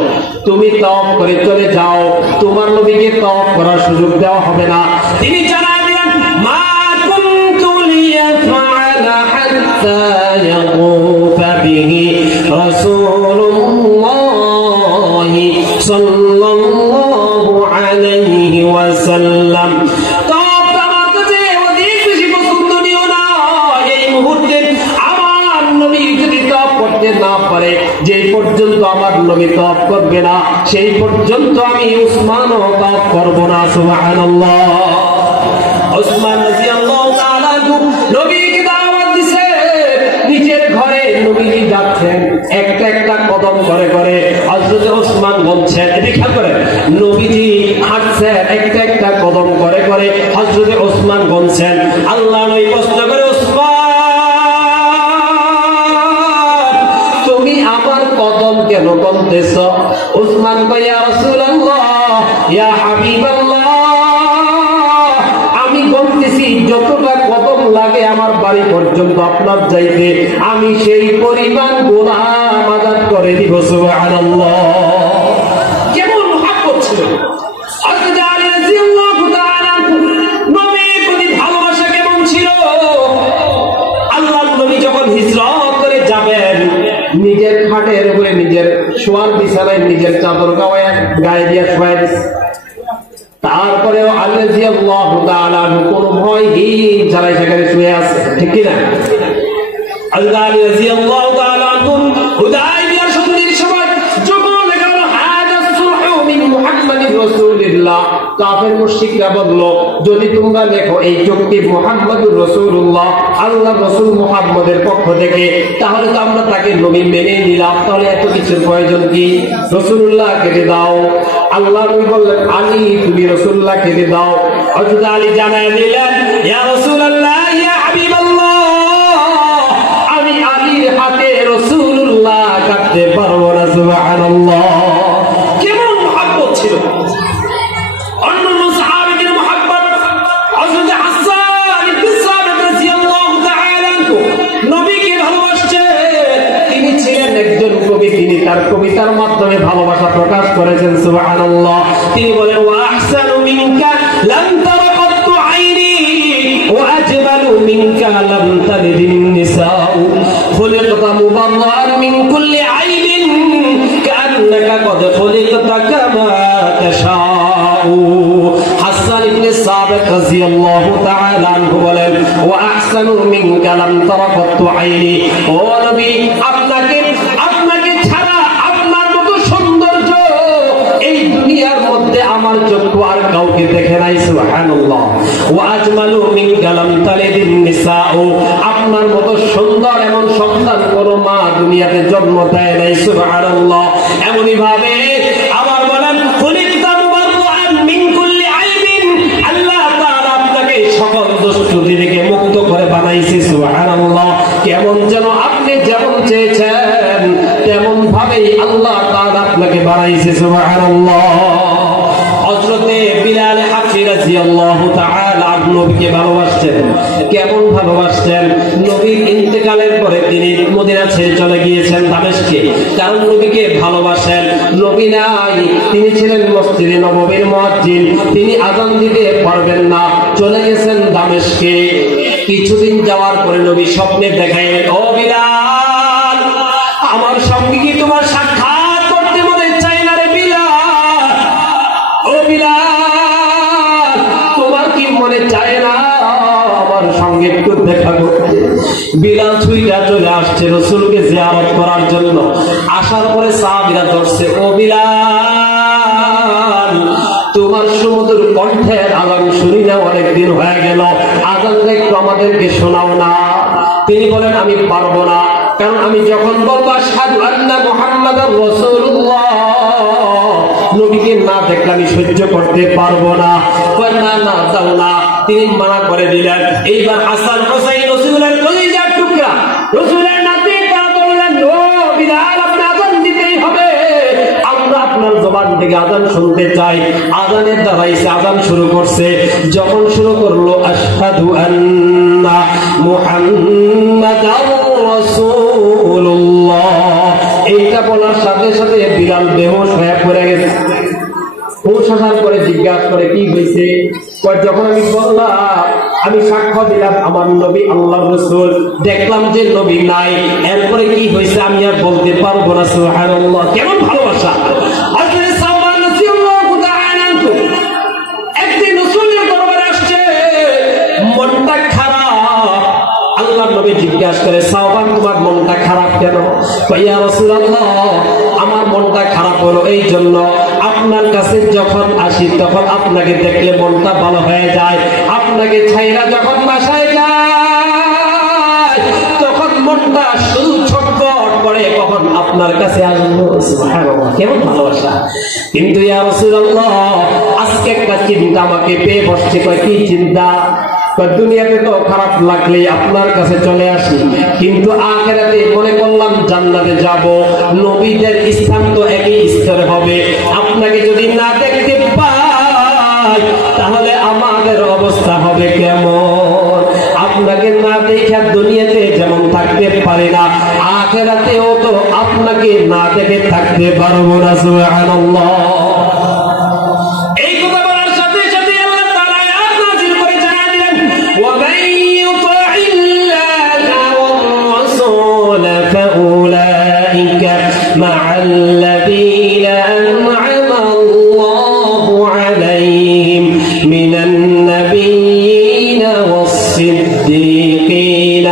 তুমি তওয়াফ করে চলে যাও, তোমার নবীকে তওয়াফ করার সুযোগ দেওয়া হবে না। তিনি জানায় দিলেন, মা কুনতু লিয়াফআলা হাত্তা ইয়াকুফা বিহি রাসূলুল্লাহি সাল্লাল্লাহু আলাইহি ওয়াসাল্লাম। না পারে যে পর্যন্ত আমার নবী তওয়াফ করবে না সেই পর্যন্ত আমি উসমানও তওয়াফ করব না। সুবহানাল্লাহ। উসমান রাদিয়াল্লাহু তাআলা নবীকে দাওয়াত দিয়েছে, নিজের ঘরে নবী যাচ্ছেন, একটা একটা কদম করে করে হযরত ওসমান বলছেন, দেখা করে নবীজি হাঁটছেন, একটা একটা কদম করে করে হযরত ওসমান বলছেন। আল্লাহ নবী প্রশ্ন করে, ওসমান আমার কদম কেন বলতেছ? ওসমান কয়, ইয়া রাসূলুল্লাহ, ইয়া হাবিবাল্লাহ, আমি বলতেছি যতটা কদম লাগে আমার বাড়ি পর্যন্ত আপনার যাইতে আমি সেই পরিমাণ গুনাহ মাদাত করে দিব। সুবহানাল্লাহ। কেমন মহব্বত ছিল হযরত আলী রাদিয়াল্লাহু তাআলা, নবীর প্রতি ভালোবাসা কেমন ছিল। আল্লাহর নবী যখন হিজরত করে যাবেন, নিজের খাটের উপরে নিজের শোয়ার বিছানায় নিজের চাদর গায়ে দিয়ে শোয়া দিচ্ছে। তারপরেও আলী রাদিয়াল্লাহু তাআলা কোন ভয়হীন ছাড়াই সেখানে শুয়ে আছে, ঠিক কিনা? আলী রাদিয়াল্লাহু তাআলা হুদায়বিয়ার সন্ধির সময় যখন লেখা হলো হাদাস সুলহু মিন মুহাম্মাদির রাসূলিল্লাহ, কাফের মুশরিকরা বলল, যদি তোমরা লেখো এই চুক্তি মুহাম্মাদুর রাসূলুল্লাহ, আল্লাহর রাসূল মুহাম্মদের পক্ষ থেকে, তাহলে তো আমরা তাকে নবী মেনে নিলাম, তাহলে এত কিছুর প্রয়োজন কি? রাসূলুল্লাহ কেটে দাও। আল্লাহ নবী বললেন, আলী তুমি রাসূলুল্লাহ কেটে দাও। হযরত আলী জানায় দিলেন, ইয়া রাসূলুল্লাহ, ইয়া হাবিবাল্লাহ, আমি আলীর হাতে রাসূলুল্লাহ কাটতে পারবো না। সুবহানাল্লাহ। কেমন মহব্বত ছিল। অন্যান্য সাহাবীদের মহব্বত, হযরত হাসান ইবনে সাবিত রাদিয়াল্লাহু তাআলা নবীকে ভালোবাসতেন। তিনি ছিলেন একজন কবি, তিনি তার কবিতার মাধ্যমে ভালোবাসা প্রকাশ করেছেন। সুবহানাল্লাহ। তিনি বলেন, ওয়া আহসানু মিনকা লাম তারা কাত্তু আইনি ওয়া আজমালু মিনকা লাম তালিদিন নিসাউ খুলিকতা মুবাররান মিন কুল্লি আইবিন কান্নাকা কদ খুলিকতা কামা তাশাউ। হাসান ইবনে সাবিত রাদিয়াল্লাহু তাআলা আনহু বলেন, ওয়া আহসানু মিনকা লাম তারা কাত্তু আইনি, ও নবী আপনাকে ছাড়া আপনার মতো সৌন্দর্য এই দুনিয়ার মধ্যে আমার চক্ষু আর কাউকে দেখে নাই। সুবহানাল্লাহ। ওয়া আজমালু মিনকা লাম তালিদিন নিসাউ, আপনার মতো সুন্দর এমন সন্তান কোন মা দুনিয়াতে জন্ম দেয় নাই। সুবহানাল্লাহ। এমনি ভাবে আবার বলেন, খুলিকতা মুবাররান মিন কুল্লি আইবিন, আল্লাহ তাআলা আপনাকে সকল দুষ্টুমি থেকে মুক্ত করে বানাইছে। সুবহানাল্লাহ। কেমন যেন আপনি যেমন চেয়েছেন তেমন ভাবেই আল্লাহ তাআলা আপনাকে বানাইছে। সুবহানাল্লাহ। হযরতে বিলাল হাবশী রাদিয়াল্লাহু তাআলা নবীকে ভালোবাসতেন। কেমন ভালোবাসতেন? নবীর ইন্তেকালের পরে তিনি মদিনা ছেড়ে চলে গিয়েছেন দামেস্কে, কারণ নবীকে ভালোবাসেন। নবী নাই, তিনি ছিলেন মসজিদে নববীর মুয়াজ্জিন, তিনি আযান দিতে পারবেন না, চলে গেছেন দামেস্কে। কিছুদিন যাওয়ার পরে নবী স্বপ্নে দেখাইলেন, ও বিলাল, আমার সঙ্গে কি তোমার সাক্ষাৎ করতে মনে চায় না রে বিলাল? ও বিলাল, তোমার কি মনে চায় না আমার সঙ্গে একটু দেখা করতে? বিলাল ছুইটা চলে আসছে রাসূলকে জিয়ারত করার জন্য। আসার পরে সাহাবীরা ধরছে, ও বিলাল, তোমার সুমধুর কণ্ঠের আযান শুনি না অনেকদিন হয়ে গেল, আযানটা একটু আমাদেরকে শোনাও না। তিনি বলেন, আমি পারবো না, কারণ আমি যখন বলবো আশহাদু আন্না মুহাম্মাদুর রাসূলুল্লাহ, নবীকে না দেখলে আমি সহ্য করতে পারবো না। না না, দাও না। তিনি মানা করে দিলেন। এইবার হাসান হোসেন রাসূলের কলিজার টুকরা, রাসূলের নাতি, তারা বললেন, ও বিলাল, আপনি আযান দিতেই হবে, আমরা আপনার জবান থেকে আযান শুনতে চাই। আযানের দাঁড়াইছে, আযান শুরু করছে। যখন শুরু করলো আশহাদু আন্না মুহাম্মাদার রাসূলুল্লাহ, এইটা বলার সাথে সাথে বিলাল বেহুশ হয়ে পড়ে গেছে। হুশ আসার পরে জিজ্ঞাসা করে কি হয়েছে? যখন আমি বললাম, আমি সাক্ষ্য দিলাম আমার নবী আল্লাহর রাসূল, দেখলাম যে নবী নাই, এরপরে কি হয়েছে আমি আর বলতে পারবো না। সুবহানাল্লাহ, কেমন ভালোবাসা! হযরত সাওবান রাদিয়াল্লাহু তাআলা একদিন রাসূলের দরবারে আসছে, মনটা খারাপ। আল্লাহর নবী জিজ্ঞাসা করে, সাওবান তোমার মনটা খারাপ কেন? কয় ইয়া রাসূলুল্লাহ, আমার মনটা খারাপ হলো এই জন্য, আপনার কাছে যখন আসি তখন আপনাকে দেখলে মনটা ভালো হয়ে যায়, আপনাকে ছাইরা যখন বাসায় যায় তখন মনটা শুধু ছটফট করে কখন আপনার কাছে আসবো। সুবহানাল্লাহ, কেমন ভালোবাসা! কিন্তু ইয়া রাসূলুল্লাহ, আজকে একটা চিন্তা আমাকে পেয়ে বসছে। কয় কি চিন্তা? দুনিয়াতে তো খারাপ লাগলে আপনার কাছে চলে আসি, কিন্তু আখিরাতে মনে করলাম জান্নাতে যাব, নবীদের স্থান তো একই স্তরে হবে, আপনাকে যদি না দেখতে পাই তাহলে আমাদের অবস্থা হবে কেমন? আপনাকে না দেখে দুনিয়াতে যেমন থাকতে পারি না, আখিরাতেও তো আপনাকে না দেখে থাকতে পারবো না। সুবহানাল্লাহ। مع الذين أنعم الله عليهم من النبيين والصديقين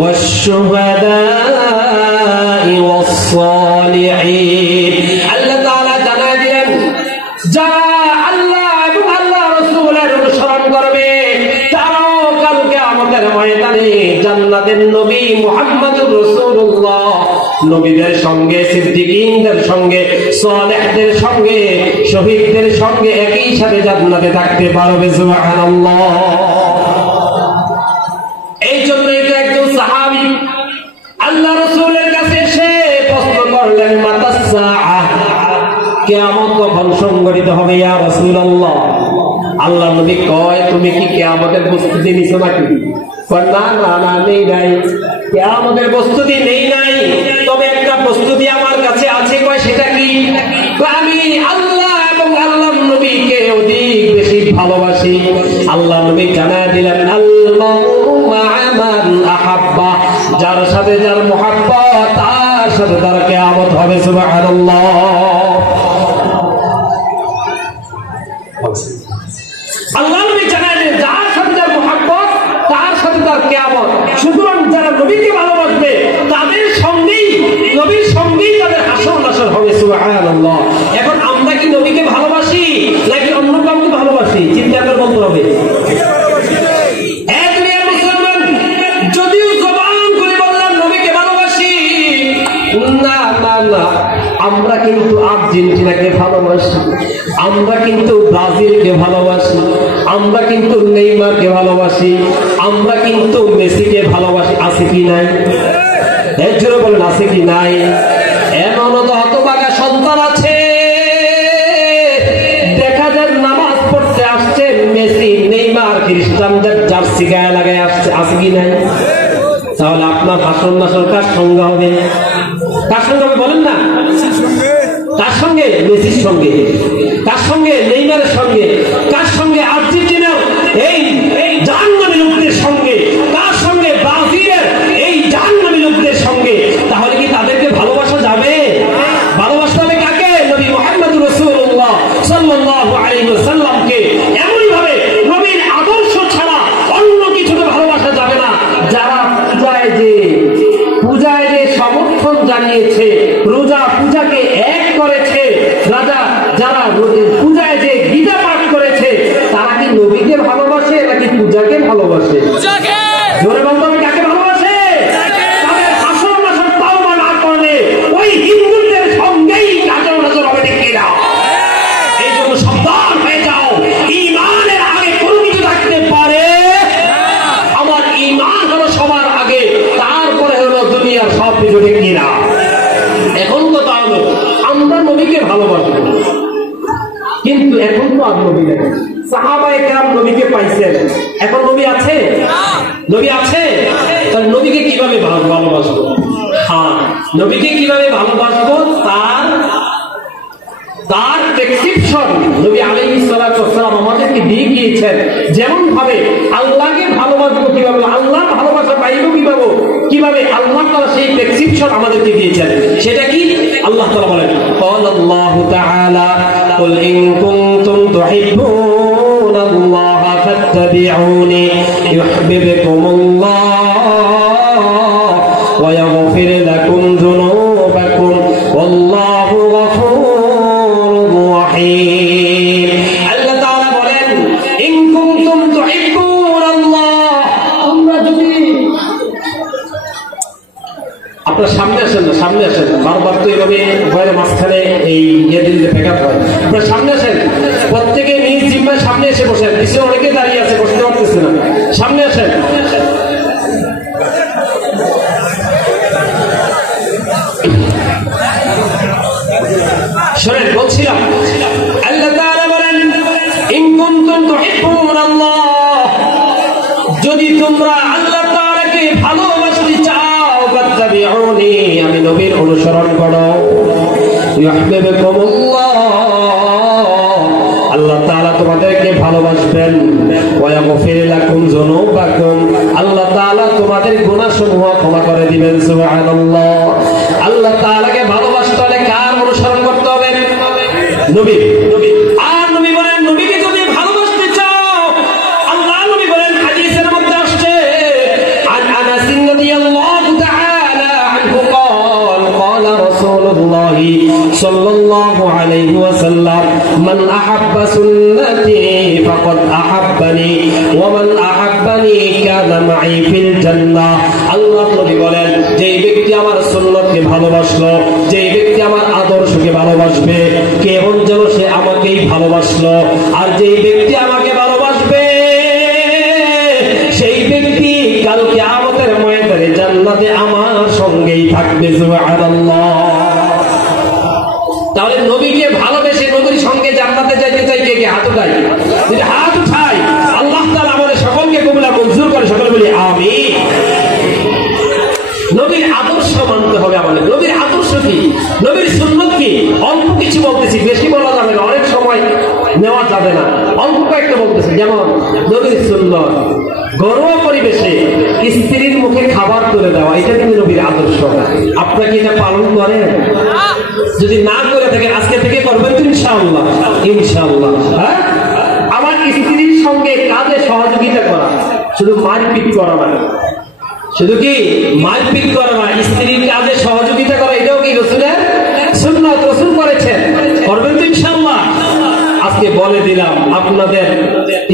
والشهداء والصالحين। আল্লাহ তাআলা জানায় দিলেন, যারা আল্লাহ এবং আল্লাহ রাসূলের অনুসরণ করবে তারাও কাল কিয়ামতের ময়দানে জান্নাতের নবী মুহাম্মদুর রাসূলুল্লাহ নবীদের সঙ্গে, সিদ্দিকীনদের সঙ্গে, সালেহদের সঙ্গে, শহীদদের সঙ্গে একই সাথে জান্নাতে থাকতে পারবে। সুবহানাল্লাহ। এই জন্যই তো একজন সাহাবী আল্লাহ রাসূলের কাছে এসে প্রশ্ন করলেন, মাতাস সাআহ, কিয়ামত কখন সংঘটিত হবে ইয়া রাসূলুল্লাহ? আল্লাহ নবী কয়, তুমি কি কিয়ামতের প্রস্তুতি নিছো নাকি? না না না, নেই নাই, কিয়ামতের প্রস্তুতি নেই নাই, তবে একটা প্রস্তুতি আমার কাছে আছে। কয় সেটা কি? আমি আল্লাহ এবং আল্লাহর নবীকে অধিক বেশি ভালোবাসি। আল্লাহ নবী জানায় দিলেন, আল্লাহু মা'a মান আহাব্বা, যার সাথে যার মুহাব্বত তার সাথে তার কিয়ামত হবে। সুবহানাল্লাহ। আল্লাহ নবী জানায় দিলেন, যার সাথে যার মুহাব্বত তার সাথে তার কিয়ামত। সুতরাং যারা নবীকে ভালোবাসবে তাদের সঙ্গেই, নবীর সঙ্গেই তাদের হাসর নাসর হবে। সুবহানাল্লাহ। এখন আমরা কি নবীকে ভালোবাসি নাকি অন্য কাউকে ভালোবাসি? চিন্তা করে বলতে হবে। যদিও জবান করে বললাম নবীকে ভালোবাসি, না না না, আমরা কিন্তু আর্জেন্টিনাকে ভালোবাসি, আমরা কিন্তু ব্রাজিলকে ভালোবাসি, আমরা কিন্তু নেইমারকে ভালোবাসি, আমরা কিন্তু মেসিকে ভালোবাসি। আছে কি নাই? এর জন্য বলেন, আছে কি নাই? এমন তো হতভাগা সন্তান আছে, দেখা যায় নামাজ পড়তে আসছে মেসি, নেইমার, খ্রিস্টানদের জার্সি গায়ে লাগায় আসছে। আছে কি নাই? তাহলে আপনার হাসর নাসর কার সঙ্গে হবে? কার সঙ্গে হবে বলেন না? কার সঙ্গে? মেসির সঙ্গে। কার সঙ্গে? নেইমারের সঙ্গে। কার সঙ্গে? আর্জেন্টিনার এই জাহান্নামী লোকদের সঙ্গে। কার সঙ্গে? ব্রাজিলের এই জাহান্নামী লোকদের সঙ্গে। তাহলে কি তাদেরকে ভালোবাসা যাবে? ভালোবাসতে হবে কাকে? নবী মুহাম্মদুর রাসূলুল্লাহ সাল্লাল্লাহু আলাইহি ওয়াসাল্লামকে। এমনই ভাবে নবীর আদর্শ ছাড়া অন্য কিছুকে ভালোবাসা যাবে না। যারা পূজায় যে সমর্থন জানিয়েছে, রোজা পূজাকে এক করেছে, যারা পূজায় যে গীতা পাঠ করেছে, তারা কি নবীকে ভালোবাসে নাকি পূজাকে ভালোবাসে? জোরে বলতে হবে, কাকে ভালোবাসে? তাদের হাসর নাসর তাওবা না করলে ওই হিন্দুদের সঙ্গেই কাজল নাজর হবে। ঠিক কিনা? এই জন্য সাবধান হয়ে যাও, ঈমানের আগে কোনো কিছু থাকতে পারে। আমার ঈমান হলো সবার আগে, তারপরে হলো দুনিয়ার সব কিছু। ঠিক কিনা? এখন তো তাহলে আমরা নবীকে ভালোবাসবো, এখন তো আর নবী নেই। সাহাবায়ে কেরাম নবীকে পাইছেন, এখন নবী আছে? নবী আছে? তাহলে নবীকে কিভাবে ভালোবাসবো? হ্যাঁ, নবীকে কিভাবে ভালোবাসবো তার প্রেসক্রিপশন নবী আলাইহিস সালাতু ওয়াস সালাম আমাদেরকে দিয়ে গিয়েছেন। যেমন ভাবে আল্লাহকে ভালোবাসবো কিভাবে, আল্লাহ ভালোবাসা পাইবো কিভাবে আল্লাহ তাআলা সেই প্রেসক্রিপশন আমাদেরকে দিয়েছেন। সেটা কি? আল্লাহ তাআলা বলেন, ক্বালাল্লাহু তাআলা কুল ইন কুনতুম তুহিব্বুনাল্লাহা ফাত্তাবিউনি ইউহিব্বুকুমুল্লাহ ওয়া ইয়াগফির লাকুম যুনুবাকুম ওয়াল্লাহু গফুরুর রহিম। আল্লাহ তাআলা বলেন, ইন কুনতুম তুহিব্বুনাল্লাহ, তোমরা যদি, আপনার সামনে আসেন না, সামনে আসেন, বারবার তো এইভাবে ঘরের মাঝখানে এই ইয়ে দিলে ব্যাঘাত হয়। আপনার সামনে আসেন, প্রত্যেকে নিজ জিম্মায় সামনে এসে বসেন। পিছনে অনেকে দাঁড়িয়ে আছে, বসতে পারতেছে না, সামনে আসেন। শোনেন, বলছিলাম আল্লাহ তাআলা বলেন, ইন কুনতুম তুহিব্বুনাল্লাহ, যদি তোমরা আল্লাহ তাআলাকে ভালোবাসতে চাও, ফাত্তাবিউনি, আমি নবীর অনুসরণ করো, ইউহিব্বুকুমুল্লাহ, আল্লাহ তাআলা তোমাদেরকে ভালোবাসবেন, ওয়া ইয়াগফির লাকুম যুনুবাকুম, আল্লাহ তাআলা তোমাদের গুনাহসমূহ ক্ষমা করে দিবেন। সুবহানাল্লাহ। আল্লাহ তাআলাকে ভালোবাসতে হলে কার অনুসরণ করতে হবে? নবী। আর নবী বলেন, নবীকে যদি ভালোবাসতে চাও, আল্লাহ নবী বলেন, হাদিসের মধ্যে আসছে, আন আনাস রাদিয়াল্লাহু তাআলা আনহু قال قال رسول الله صلى الله عليه وسلم من أحب سنتي فقد أحبني ومن أحبني كان معي في الجنة। আল্লাহ নবী বলেন, যেই ব্যক্তি আমার সুন্নতকে ভালোবাসলো, যেই ব্যক্তি আমার আদর্শকে ভালোবাসবে, কেমন যেন সে আমাকেই ভালোবাসলো। আর যেই ব্যক্তি আমাকে ভালোবাসবে, সেই ব্যক্তি কাল কিয়ামতের ময়দানে জান্নাতে আমার সঙ্গেই থাকবে। সুবহানাল্লাহ। তাহলে নবীকে ভালোবেসে নবীর সঙ্গে জান্নাতে যাইতে চাই কে কে? হাত উঠাই, যদি হাত উঠাই, আল্লাহ তাআলা আমাদের সকলকে কবুল আর মঞ্জুর করে। সকলে বলি আমিন। নবীর আদর্শ মানতে হবে আমাদের। নবীর আদর্শ কি, নবীর সুন্নাত কি? অল্প কিছু বলতেছি, বেশি বলা যাবে না, অনেক সময় নেওয়া যাবে না, অল্প কয়েকটা বলতেছি। যেমন নবীর সুন্নাত, ঘরোয়া পরিবেশে স্ত্রীর মুখে খাবার তুলে দেওয়া, এটা কিন্তু নবীর আদর্শ। আপনারা কি এটা পালন করেন? যদি না করে থাকেন, আজকে থেকে করবেন তো ইনশাআল্লাহ। ইনশাআল্লাহ। হ্যাঁ, আমার স্ত্রীর সঙ্গে কাজে সহযোগিতা করা, শুধু মারপিট করা না, শুধু কি মারপিট করা না, স্ত্রীর কাজে সহযোগিতা করা, এটাও কি রাসূলের সুন্নাত, রাসূল করেছেন। করবেন তো ইনশাআল্লাহ। আজকে বলে দিলাম, আপনাদের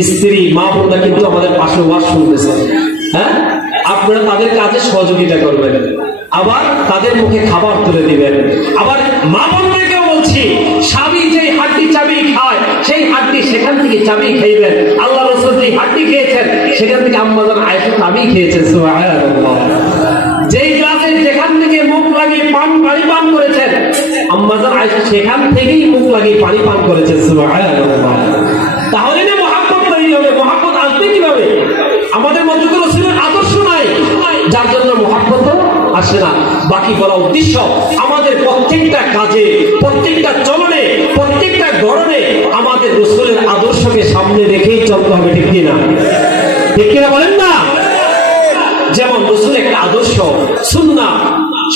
স্ত্রী মা বোনরা কিন্তু আমাদের পাশে ওয়াজ শুনতেছে। হ্যাঁ, আপনারা তাদের কাজে সহযোগিতা করবেন, আবার তাদের মুখে খাবার তুলে দিবেন। আবার মা বোনদেরকেও বলছি, স্বামী যেই হাড্ডি চাবি খায়, সেই হাড্ডি সেখান থেকে চাবি খাইবেন। আল্লাহ রাসূল যেই হাড্ডি খেয়েছেন, সেখান থেকে আম্মা জান আয়েশা চাবি খেয়েছেন। সুবহানাল্লাহ। যেই গ্লাসে যেখান থেকে মুখ লাগিয়ে পানি পান করেছেন, আম্মা জান আয়েশা সেখান থেকেই মুখ লাগিয়ে পানি পান করেছেন। সুবহানাল্লাহ। তাহলে না মহব্বত তৈরি হবে। মহব্বত আসবে কিভাবে? আমাদের মধ্যে তো রাসূলের আদর্শ নাই, যার জন্য মহব্বত আসে না। বাকি বলা উদ্দেশ্য, আমাদের প্রত্যেকটা কাজে, প্রত্যেকটা চলনে, প্রত্যেকটা গড়নে আমাদের রাসূলের আদর্শকে সামনে রেখেই চলতে হবে। ঠিক কিনা? ঠিক কিনা বলেন না? যেমন রাসূলের একটা আদর্শ সুন্নাত,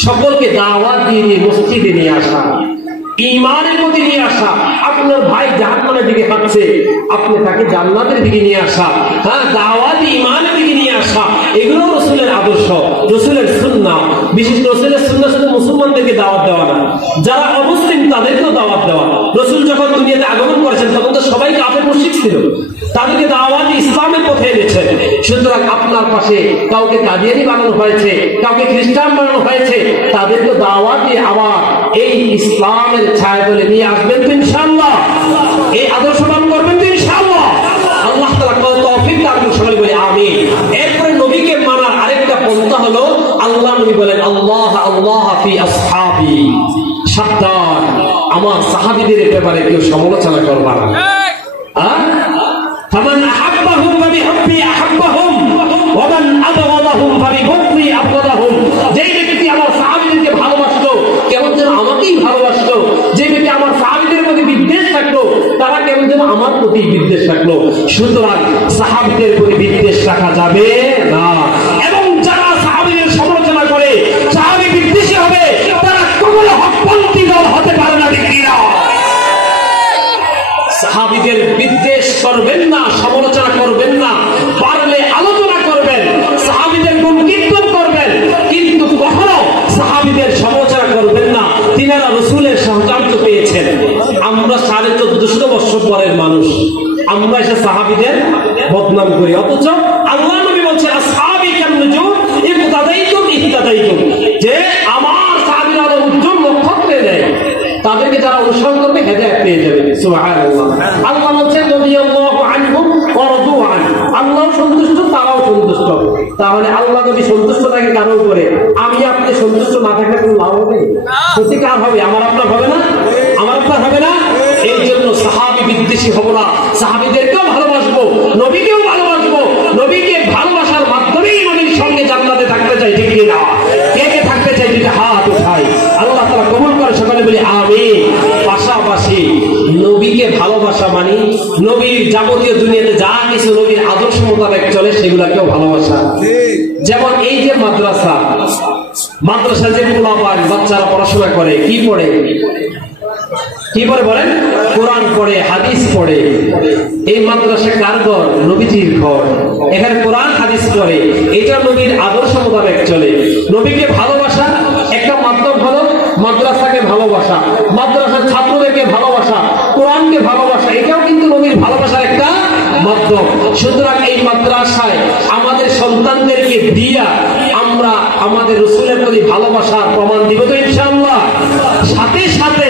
সকলকে দাওয়াত দিয়ে মসজিদে নিয়ে আসা, ঈমানের প্রতি নিয়ে আসা। আপনার ভাই জাহান্নামের দিকে হাঁটছে, আপনি তাকে জান্নাতের দিকে নিয়ে আসা। হ্যাঁ, দাওয়াত ঈমানের দিকে নিয়ে আসা, এগুলো রাসূলের আদর্শ, রাসূলের সুন্নাত। বিশেষ করে রাসূলের সুন্নাত শুধু মুসলমানদেরকে দাওয়াত দেওয়া না, যারা অমুসলিম তাদেরকেও দাওয়াত দেওয়া। রাসূল যখন দুনিয়াতে আগমন করেছেন, তখন তো সবাই কাফের মুশরিক ছিল, তাদেরকে দাওয়াত ইসলামের পথে এনেছেন। সুতরাং আপনার পাশে কাউকে কাদিয়ানী বানানো হয়েছে, কাউকে খ্রিস্টান বানানো হয়েছে, তাদেরকে দাওয়াত দিয়ে আবার এই ইসলামের ছায়াতলে নিয়ে আসবেন তো ইনশাআল্লাহ। এই আদর্শ পালন করবেন তো ইনশাআল্লাহ। আল্লাহ তাআলা তৌফিক দান করুন। সকলে বলি আমিন। এরপরে নবীকে মানার আরেকটা পন্থা হলো, আল্লাহ নবী বলেন, আল্লাহ আল্লাহ ফি আসহাবি, সাবধান, আমার সাহাবীদের ব্যাপারে কেউ সমালোচনা করবা না। ফামান আহাব্বাহুম ফাবিহুব্বি আহাব্বাহুম ওয়া মান আবগাদাহুম ফাবিবুগদি আবগাদাহুম। যেই ব্যক্তি আমার সাহাবীদেরকে ভালোবাসলো কেমন যেন আমাকেই ভালোবাসলো, যে ব্যক্তি আমার সাহাবীদের প্রতি বিদ্বেষ রাখলো তারা কেমন যেন আমার প্রতি বিদ্বেষ রাখলো। সুতরাং সাহাবীদের প্রতি বিদ্বেষ রাখা যাবে না, এবং যারা সাহাবীদের সমালোচনা করে সাহাবী বিদ্বেষী হবে তারা কখনো হকপন্থী দল হতে পারে না। ঠিক কিনা? সাহাবীদের বিদ্বেষ করবেন না, সমালোচনা করবেন না, পারলে আলোচনা করবেন, সাহাবীদের গুণ কীর্তন করবেন, কিন্তু কখনো সাহাবীদের সমালোচনা করবেন না। তিনারা রাসূলের সাহায্য পেয়েছেন। আমরা 1450 বছর পরের মানুষ, আমরা এসে সাহাবীদের বদনাম করি, অথচ আল্লাহ নবী বলছেন আসহাবী কান্নুজুম ইহতাদাইতুম ইহতাদাইতুম, যে আমার সাহাবীরা উজ্জ্বল নক্ষত্রে দেয়, তাদেরকে যারা অনুসরণ করবে হেদায়েত পেয়ে যাবে। সুবহানাল্লাহ। আল্লাহ বলেন রাদিয়াল্লাহু আনহুম ওয়া রাদু আন, আল্লাহ সন্তুষ্ট তারাও সন্তুষ্ট। তাহলে আল্লাহ যদি সন্তুষ্ট থাকে কারো উপরে, আমি আপনি সন্তুষ্ট না থাকলে কোনো লাভ হবে? ক্ষতি কার হবে? আমার আপনার হবে না? আমার আপনার হবে না? এই জন্য সাহাবী বিদ্বেষী হব না, সাহাবীদেরকেও ভালোবাসবো, নবীকেও ভালোবাসবো, নবীকে ভালোবাসার মাধ্যমেই নবীর সঙ্গে জান্নাতে থাকতে চাই। ঠিক কিনা? কে কে থাকতে চাই? যদি হাত উঠাই, আল্লাহ তাআলা কবুল করে সকলে বলি আমিন। পাশাপাশি নবীকে ভালোবাসা মানে নবীর যাবতীয় দুনিয়াতে যা কিছু নবীর আদর্শ মোতাবেক চলে সেগুলাকেও ভালোবাসা। যেমন এই যে মাদ্রাসা যে বাচ্চারা পড়াশোনা করে, কি পড়ে? কি পড়ে বলেন? কোরআন পড়ে, হাদিস পড়ে। এই মাদ্রাসা কার ঘর? নবীজির ঘর। এখানে কোরআন হাদিস পড়ে, এটা নবীর আদর্শ মোতাবেক চলে। নবীকে ভালোবাসা একটা মাধ্যম হলো মাদ্রাসাকে ভালোবাসা, মাদ্রাসার ছাত্রদেরকে ভালোবাসা, কোরআনকে ভালোবাসা, এটাও কিন্তু নবীর ভালোবাসার একটা মাধ্যম। সুতরাং এই মাদ্রাসায় আমাদের সন্তানদেরকে দিয়া আমরা আমাদের রাসূলের প্রতি ভালোবাসার প্রমাণ দিব তো ইনশাআল্লাহ। সাথে সাথে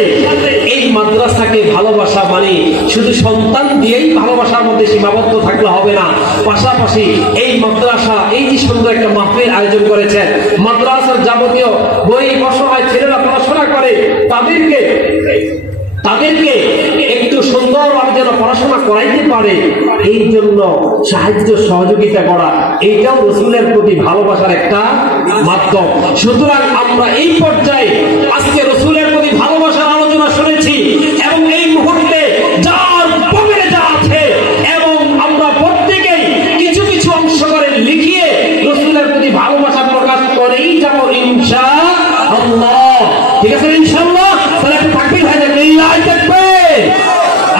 এই মাদ্রাসাকে ভালোবাসা মানে শুধু সন্তান দিয়েই ভালোবাসার মধ্যে সীমাবদ্ধ থাকলে হবে না, পাশাপাশি এই মাদ্রাসা এই যে সুন্দর একটা মাহফিল আয়োজন করেছেন, মাদ্রাসার যাবতীয় গরিব অসহায় ছেলেরা পড়াশোনা করে, তাদেরকে একটু সুন্দরভাবে যেন পড়াশোনা করাইতে পারে, এই জন্য সাহায্য সহযোগিতা করা, এইটাও রাসূলের প্রতি ভালোবাসার একটা মাধ্যম। সুতরাং আমরা এই পর্যায়ে আজকে রাসূলের প্রতি ভালোবাসার আলোচনা শুনেছি, এবং এই মুহূর্তে যার পকেটে যা আছে এবং আমরা প্রত্যেকেই কিছু কিছু অংশ করে লিখিয়ে রাসূলের প্রতি ভালোবাসা প্রকাশ করেই যাব ইনশাআল্লাহ। ঠিক আছে ইনশাআল্লাহ? তাহলে একটু তাকবীর হয় না? লিল্লাহি তাকবীর,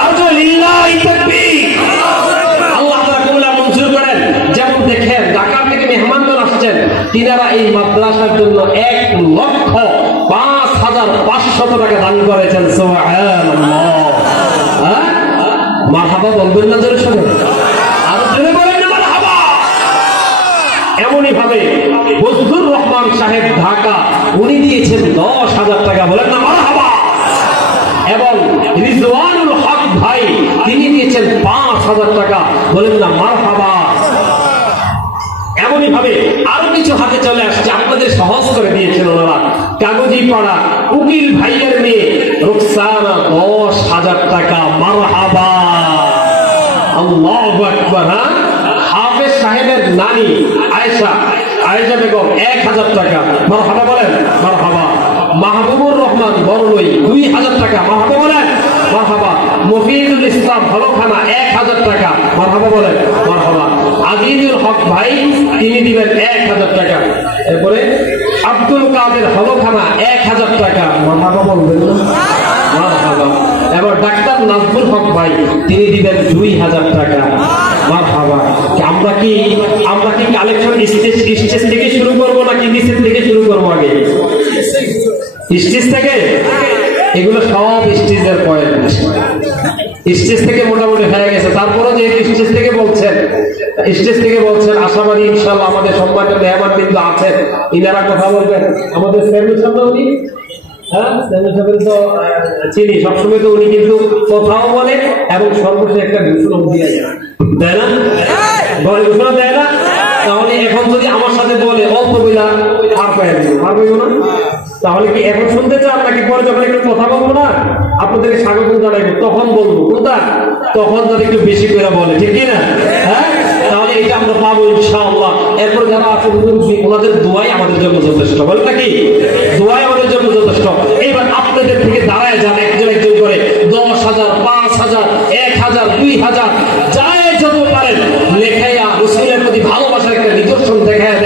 আর তো লিল্লাহি তাকবীর। আল্লাহ তাআলা কবুল মঞ্জুর করেন। যেমন দেখেন ঢাকা থেকে মেহমানগণ আসছেন, তিনারা এই মাদ্রাসার জন্য 1,05,500 টাকা দান করেছেন। সুবহানাল্লাহ। মারহাবা বলবেন না জোরে শুনে? আর জোরে বলেন না মারহাবা। এমনই ভাবে বজলুর রহমান সাহেব ঢাকা, উনি দিয়েছেন 10,000 টাকা, বলেন না মারহাবা। এবং রিজওয়ানুল হক ভাই তিনি দিয়েছেন 5,000 টাকা, বলেন না মারহাবা। এমনই ভাবে আরো কিছু হাতে চলে আসছে, আপনাদের সহজ করে দিয়েছেন ওনারা। কাগজি পাড়া উকিল ভাইয়ের মেয়ে রুকসানা 10,000 টাকা, মারহাবা। আল্লাহু আকবার। হাফেজ সাহেবের নানি আয়েশা বেগম 1,000 টাকা, মারহাবা বলেন মারহাবা। মাহবুবুর রহমান বড়লই 2,000 টাকা, মারহাবা বলেন মারহাবা। মফিজুল ইসলাম হলখানা 1,000 টাকা, মারহাবা বলেন মারহাবা। আজিজুল হক ভাই তিনি দিবেন 1,000 টাকা। এরপরে আব্দুল কাদের হলখানা 1,000 টাকা, মারহাবা বলবেন না মারহাবা। এবার ডাক্তার নাজমুল হক ভাই তিনি দিবেন 2,000 টাকা, মারহাবা। আমরা কি কালেকশন স্টেজ থেকে শুরু করবো নাকি নিচের থেকে শুরু করবো? আগে স্টেজ থেকে। এগুলো সব স্টেজের পয়েন্ট, স্টেজ থেকে মোটামুটি হয়ে গেছে। তারপরে যেহেতু স্টেজ থেকে বলছেন আশাবাদী ইনশাআল্লাহ আমাদের সম্মানিত মেহমান কিন্তু আছেন, ইনারা কথা বলবেন। আমাদের উনি তো চিনি, সবসময় তো উনি কিন্তু কথাও বলে এবং সর্বশেষ একটা ঘোষণা দিয়ে যায়, তাই না? ঘোষণা দেয় না? তাহলে এখন যদি আমার সাথে বলে অল্প বিলা আর পাইব না, তাহলে কি এখন শুনতে চান নাকি পরে যখন একটু কথা বলবো না আপনাদেরকে স্বাগত জানাইবো তখন বলবো কোনটা? তখন যদি একটু বেশি করে বলে, ঠিক কি না? হ্যাঁ, তাহলে এটা আমরা পাবো ইনশাআল্লাহ। এরপর যারা আছে ওনাদের দোয়াই আমাদের জন্য যথেষ্ট, বলে নাকি? দোয়াই আমাদের জন্য যথেষ্ট। এইবার আপনাদের থেকে দাঁড়ায় যান একজন একজন করে 10,000, 5,000, 1,000, 2,000 যায় যত পারেন লেখাইয়া রসুলের প্রতি ভালোবাসার একটা নিদর্শন দেখায়